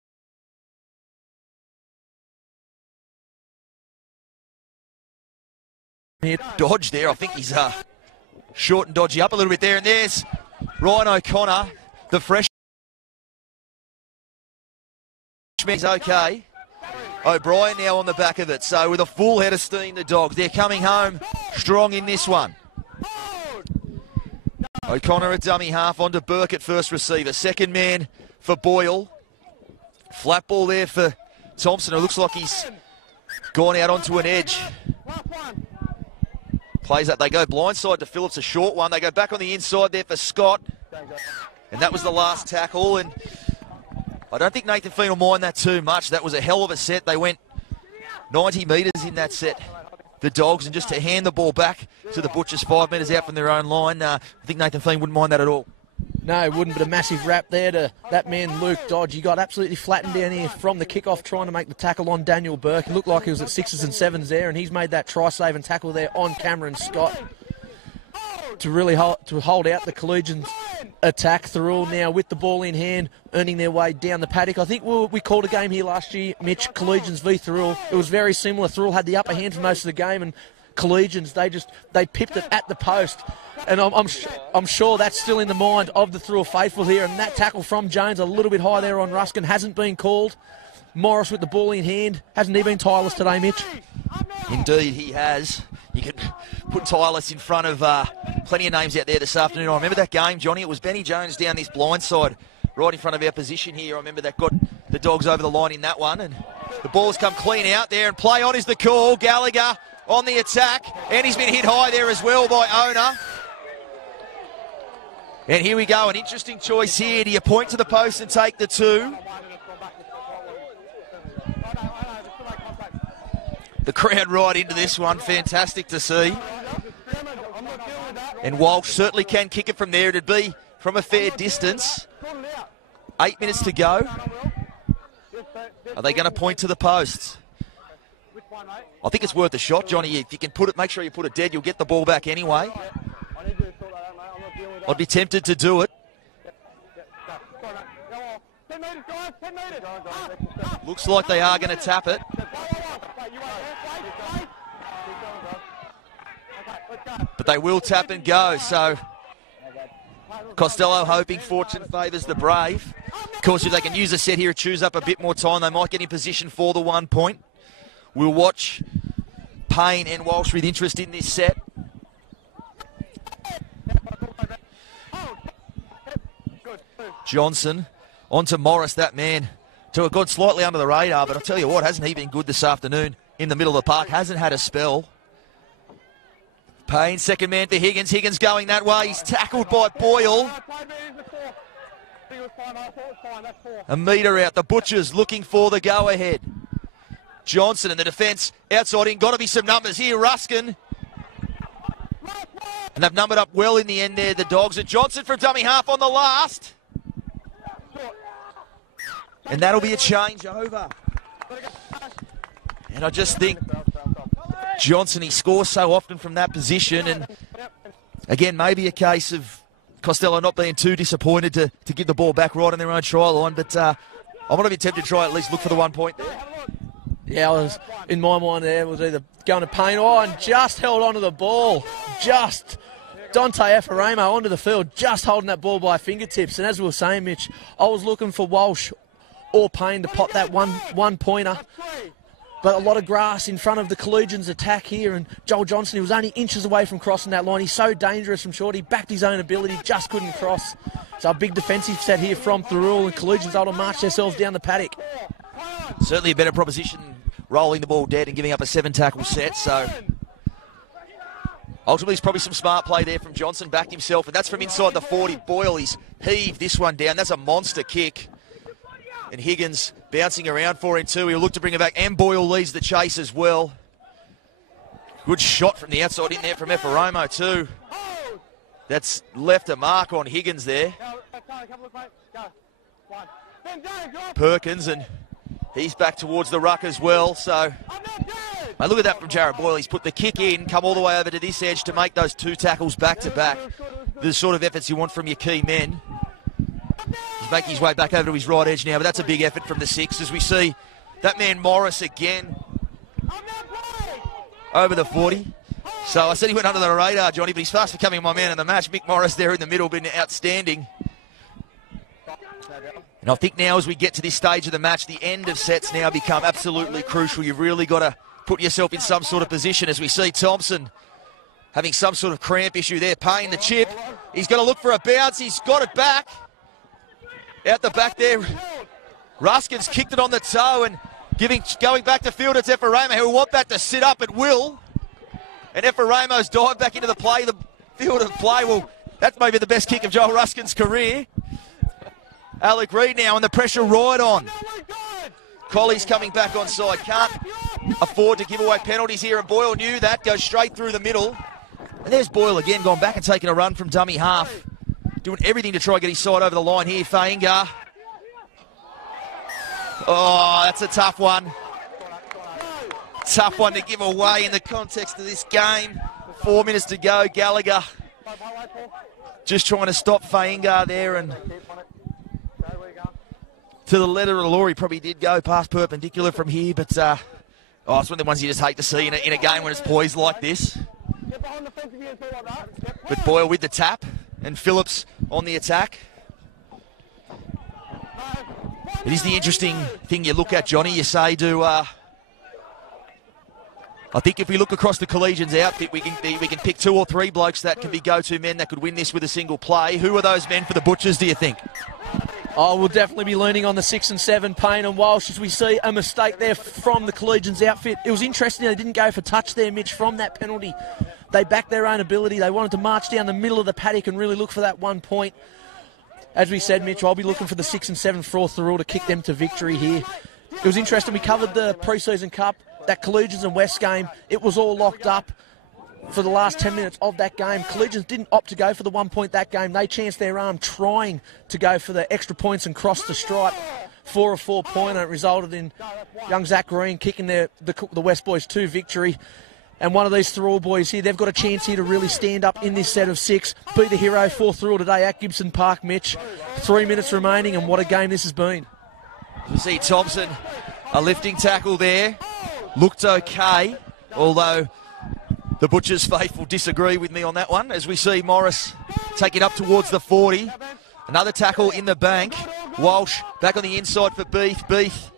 here. Dodge there. I think he's short and dodgy up a little bit there. And there's Ryan O'Connor, the freshman. He's okay. O'Brien now on the back of it. So with a full head of steam, the Dogs, they're coming home strong in this one. O'Connor at dummy half, onto Burke at first receiver. Second man for Boyle. Flat ball there for Thompson. It looks like he's gone out onto an edge. Plays that. They go blindside to Phillips, a short one. They go back on the inside there for Scott. And that was the last tackle. And I don't think Nathan Payne will mind that too much. That was a hell of a set. They went 90 metres in that set, the Dogs, and just to hand the ball back to the Butchers 5 metres out from their own line, I think Nathan Payne wouldn't mind that at all. No, it wouldn't, but a massive wrap there to that man, Luke Dodge. He got absolutely flattened down here from the kickoff trying to make the tackle on Daniel Burke. It looked like he was at 6s and 7s there, and he's made that try-saving tackle there on Cameron Scott to really hold out the Collegians attack. Thirroul now with the ball in hand, earning their way down the paddock. I think we called a game here last year, Mitch, Collegians v Thirroul. It was very similar. Thirroul had the upper hand for most of the game, and Collegians, they pipped it at the post. And I'm sure that's still in the mind of the Thirroul faithful here. And that tackle from Jones, a little bit high there on Ruskin, hasn't been called. Morris with the ball in hand. Hasn't he been tireless today, Mitch? Indeed, he has. You can put tireless in front of plenty of names out there this afternoon. I remember that game, Johnny. It was Benny Jones down this blind side, right in front of our position here. I remember that got the Dogs over the line in that one. And the ball's come clean out there, and play on is the call. Gallagher on the attack, and he's been hit high there as well by Owner. And here we go, an interesting choice here. Do you point to the post and take the 2? The crowd right into this one, fantastic to see. And Walsh certainly can kick it from there. It'd be from a fair distance. 8 minutes to go. Are they going to point to the posts? I think it's worth a shot, Johnny. If you can put it, make sure you put it dead. You'll get the ball back anyway. I'd be tempted to do it. Looks like they are going to tap it. But they will tap and go, so Costello hoping fortune favours the Brave. Of course, if they can use a set here, choose up a bit more time, they might get in position for the 1 point. We'll watch Payne and Walsh with interest in this set. Johnson onto Morris, that man, to a good slightly under the radar, but I'll tell you what, hasn't he been good this afternoon in the middle of the park? Hasn't had a spell. Payne, second man for Higgins. Higgins going that way. He's tackled by Boyle. A metre out. The Butchers looking for the go-ahead. Johnson in the defence. Outside in. Got to be some numbers here. Ruskin. And they've numbered up well in the end there, the Dogs. And Johnson for dummy half on the last. And that'll be a change over. And I just think Johnson, he scores so often from that position. And again, maybe a case of Costello not being too disappointed to give the ball back right on their own try line. But I'm going to be tempted to try at least look for the 1 point there. Yeah, I was in my mind there was either going to Payne. Oh, and just held onto the ball. Just Dante Afaremo onto the field, just holding that ball by fingertips. And as we were saying, Mitch, I was looking for Walsh or Payne to pop that one-pointer. But a lot of grass in front of the Collegians attack here, and Joel Johnson, he was only inches away from crossing that line. He's so dangerous from short. He backed his own ability, just couldn't cross. So a big defensive set here from Thirroul, and Collegians able to march themselves down the paddock. Certainly a better proposition rolling the ball dead and giving up a 7-tackle set. So ultimately, it's probably some smart play there from Johnson, backed himself, and that's from inside the 40. Boyle, he's heaved this one down. That's a monster kick. And Higgins bouncing around for him too. He'll look to bring it back. And Boyle leads the chase as well. Good shot from the outside in there from Efaromo too. That's left a mark on Higgins there. Perkins, and he's back towards the ruck as well. So, look at that from Jared Boyle. He's put the kick in, come all the way over to this edge to make those 2 tackles back to back. The sort of efforts you want from your key men. He's making his way back over to his right edge now, but that's a big effort from the 6 as we see that man Morris again over the 40. So I said he went under the radar, Johnny, but he's fast becoming my man in the match. Mick Morris there in the middle, been outstanding. And I think now as we get to this stage of the match, the end of sets now become absolutely crucial. You've really got to put yourself in some sort of position as we see Thompson having some sort of cramp issue there. Payne, the chip. He's going to look for a bounce. He's got it back. Out the back there. Ruskin's kicked it on the toe and going back to field. It's Effaramo who will want that to sit up at will. And Efaramo's dived back into the play. The field of play, well, that's maybe the best kick of Joel Ruskin's career. Alec Reid now, and the pressure right on. Colley's coming back on side. Can't afford to give away penalties here, and Boyle knew that. Goes straight through the middle. And there's Boyle again, gone back and taking a run from dummy half. Doing everything to try and get his side over the line here, Fainga. Oh, that's a tough one. Tough one to give away in the context of this game. 4 minutes to go. Gallagher just trying to stop Fainga there, and to the letter of the law, he probably did go past perpendicular from here, but it's one of the ones you just hate to see in a game when it's poised like this. But Boyle with the tap, and Phillips on the attack. It is the interesting thing you look at, Johnny. You say I think if we look across the Collegians outfit, we can pick 2 or 3 blokes that can be go-to men that could win this with a single play. Who are those men for the Butchers, do you think? Oh, we'll definitely be leaning on the 6 and 7, Payne and Walsh, as we see a mistake there from the Collegians outfit. It was interesting they didn't go for touch there, Mitch, from that penalty. They backed their own ability. They wanted to march down the middle of the paddock and really look for that 1 point. As we said, Mitch, I'll be looking for the 6 and 7 for Thirroul to kick them to victory here. It was interesting. We covered the pre-season cup, that Collegians and West game. It was all locked up for the last 10 minutes of that game. Collegians didn't opt to go for the 1 point that game. They chanced their arm trying to go for the extra points and cross the stripe for a 4-pointer. It resulted in young Zach Green kicking the West boys to victory. And one of these Thirroul boys here, they've got a chance here to really stand up in this set of 6, be the hero for Thirroul today at Gibson Park, Mitch. 3 minutes remaining, and what a game this has been. You see Thompson, a lifting tackle there. Looked okay, although the Butchers faithful disagree with me on that one, as we see Morris take it up towards the 40. Another tackle in the bank. Walsh back on the inside for Beath. Beath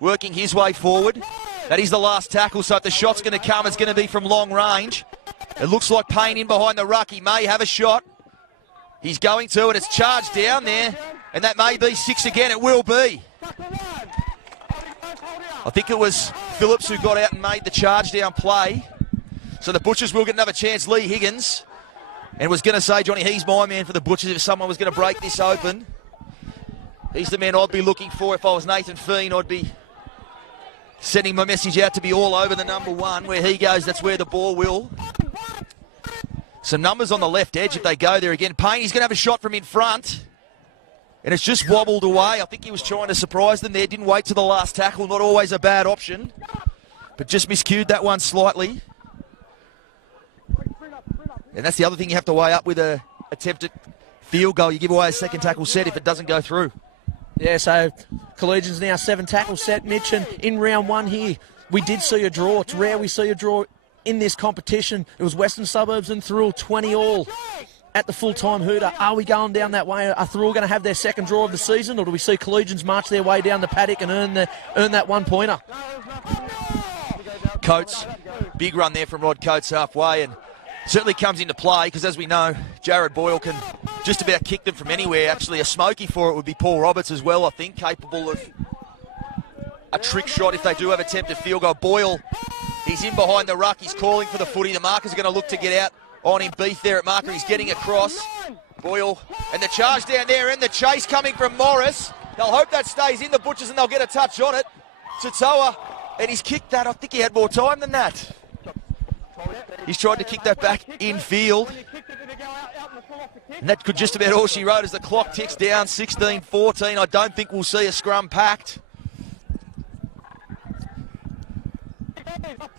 working his way forward. That is the last tackle, so if the shot's going to come, it's going to be from long range. It looks like Payne in behind the ruck. He may have a shot. He's going to, and it's charged down there, and that may be 6 again. It will be. I think it was Phillips who got out and made the charge down play. So the Butchers will get another chance. Lee Higgins. And was going to say, Johnny, he's my man for the Butchers if someone was going to break this open. He's the man I'd be looking for. If I was Nathan Payne, I'd be sending my message out to be all over the number 1. Where he goes, that's where the ball will. Some numbers on the left edge if they go there again. Payne, he's going to have a shot from in front. And it's just wobbled away. I think he was trying to surprise them there. Didn't wait to the last tackle. Not always a bad option. But just miscued that one slightly. And that's the other thing you have to weigh up with a attempted field goal. You give away a second tackle set if it doesn't go through. Yeah, so Collegians now 7 tackle set, Mitch. And in round 1 here, we did see a draw. It's rare we see a draw in this competition. It was Western Suburbs and Thirroul 20 all. At the full-time hooter. Are we going down that way? Are Thirroul going to have their second draw of the season, or do we see Collegians march their way down the paddock and earn that 1-pointer? Coates, big run there from Rod Coates halfway, and certainly comes into play because, as we know, Jared Boyle can just about kick them from anywhere. Actually, a smoky for it would be Paul Roberts as well, I think, capable of a trick shot if they do have attempted field goal. Boyle, he's in behind the ruck. He's calling for the footy. The markers are going to look to get out on him. Beath there at marker. He's getting across. Boyle and the charge down there and the chase coming from Morris. They'll hope that stays in the Butchers and they'll get a touch on it. Tatoa, and he's kicked that. I think he had more time than that. He's tried to kick that back in field. And that could just about all she wrote as the clock ticks down 16-14. I don't think we'll see a scrum packed.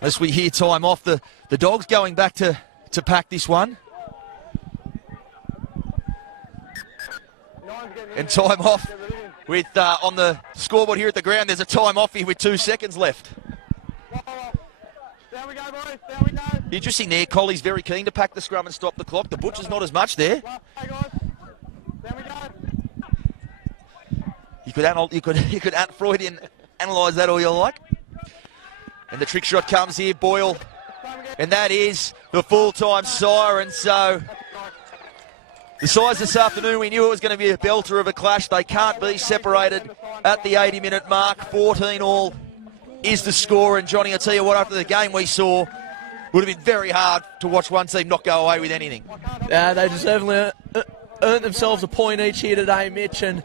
As we hear time off, the Dogs going back to pack this one. And time off with on the scoreboard here at the ground. There's a time off here with 2 seconds left. Interesting there. Colley's very keen to pack the scrum and stop the clock. The Butchers not as much there. You could Freudian analyse that all you like. And the trick shot comes here. Boyle and that is the full-time siren. So the sides this afternoon, we knew it was going to be a belter of a clash. They can't be separated at the 80-minute mark. 14 all is the score. And Johnny, I tell you what, after the game we saw, would have been very hard to watch one team not go away with anything. They deservedly earned themselves a point each here today, Mitch. And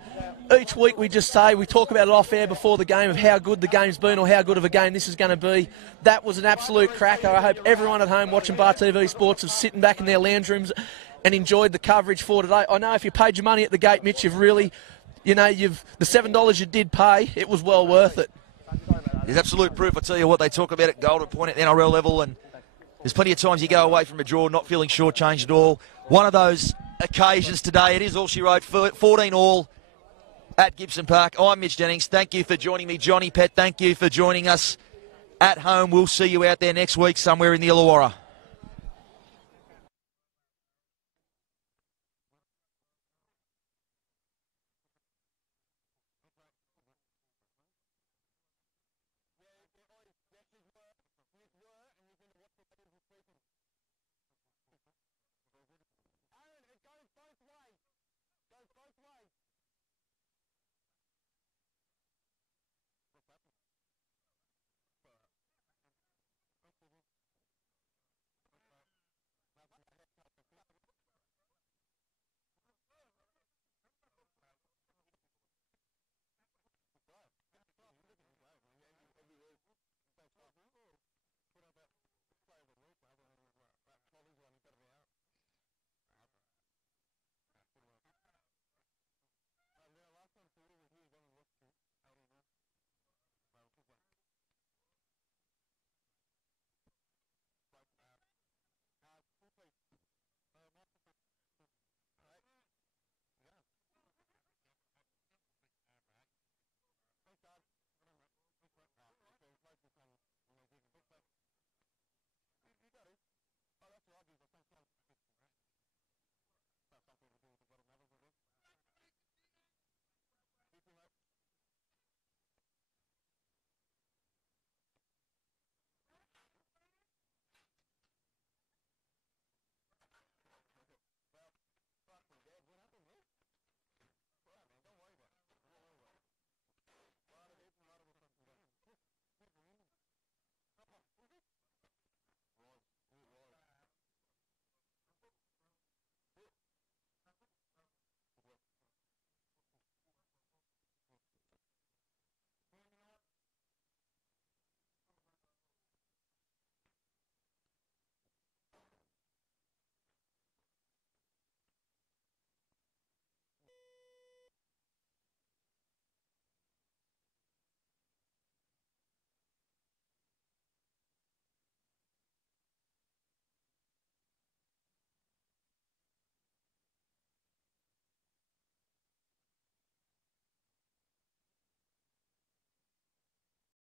each week we talk about it off air before the game of how good the game's been or how good of a game this is going to be. That was an absolute cracker. I hope everyone at home watching Bar TV Sports is sitting back in their lounge rooms and enjoyed the coverage for today. I know if you paid your money at the gate, Mitch, you've really, the $7 you did pay, it was well worth it. There's absolute proof. I tell you what, they talk about at Golden Point at the NRL level, and there's plenty of times you go away from a draw not feeling shortchanged at all. One of those occasions today. It is all she wrote. 14 all at Gibson Park. I'm Mitch Jennings. Thank you for joining me. Johnny Pett, thank you for joining us at home. We'll see you out there next week somewhere in the Illawarra.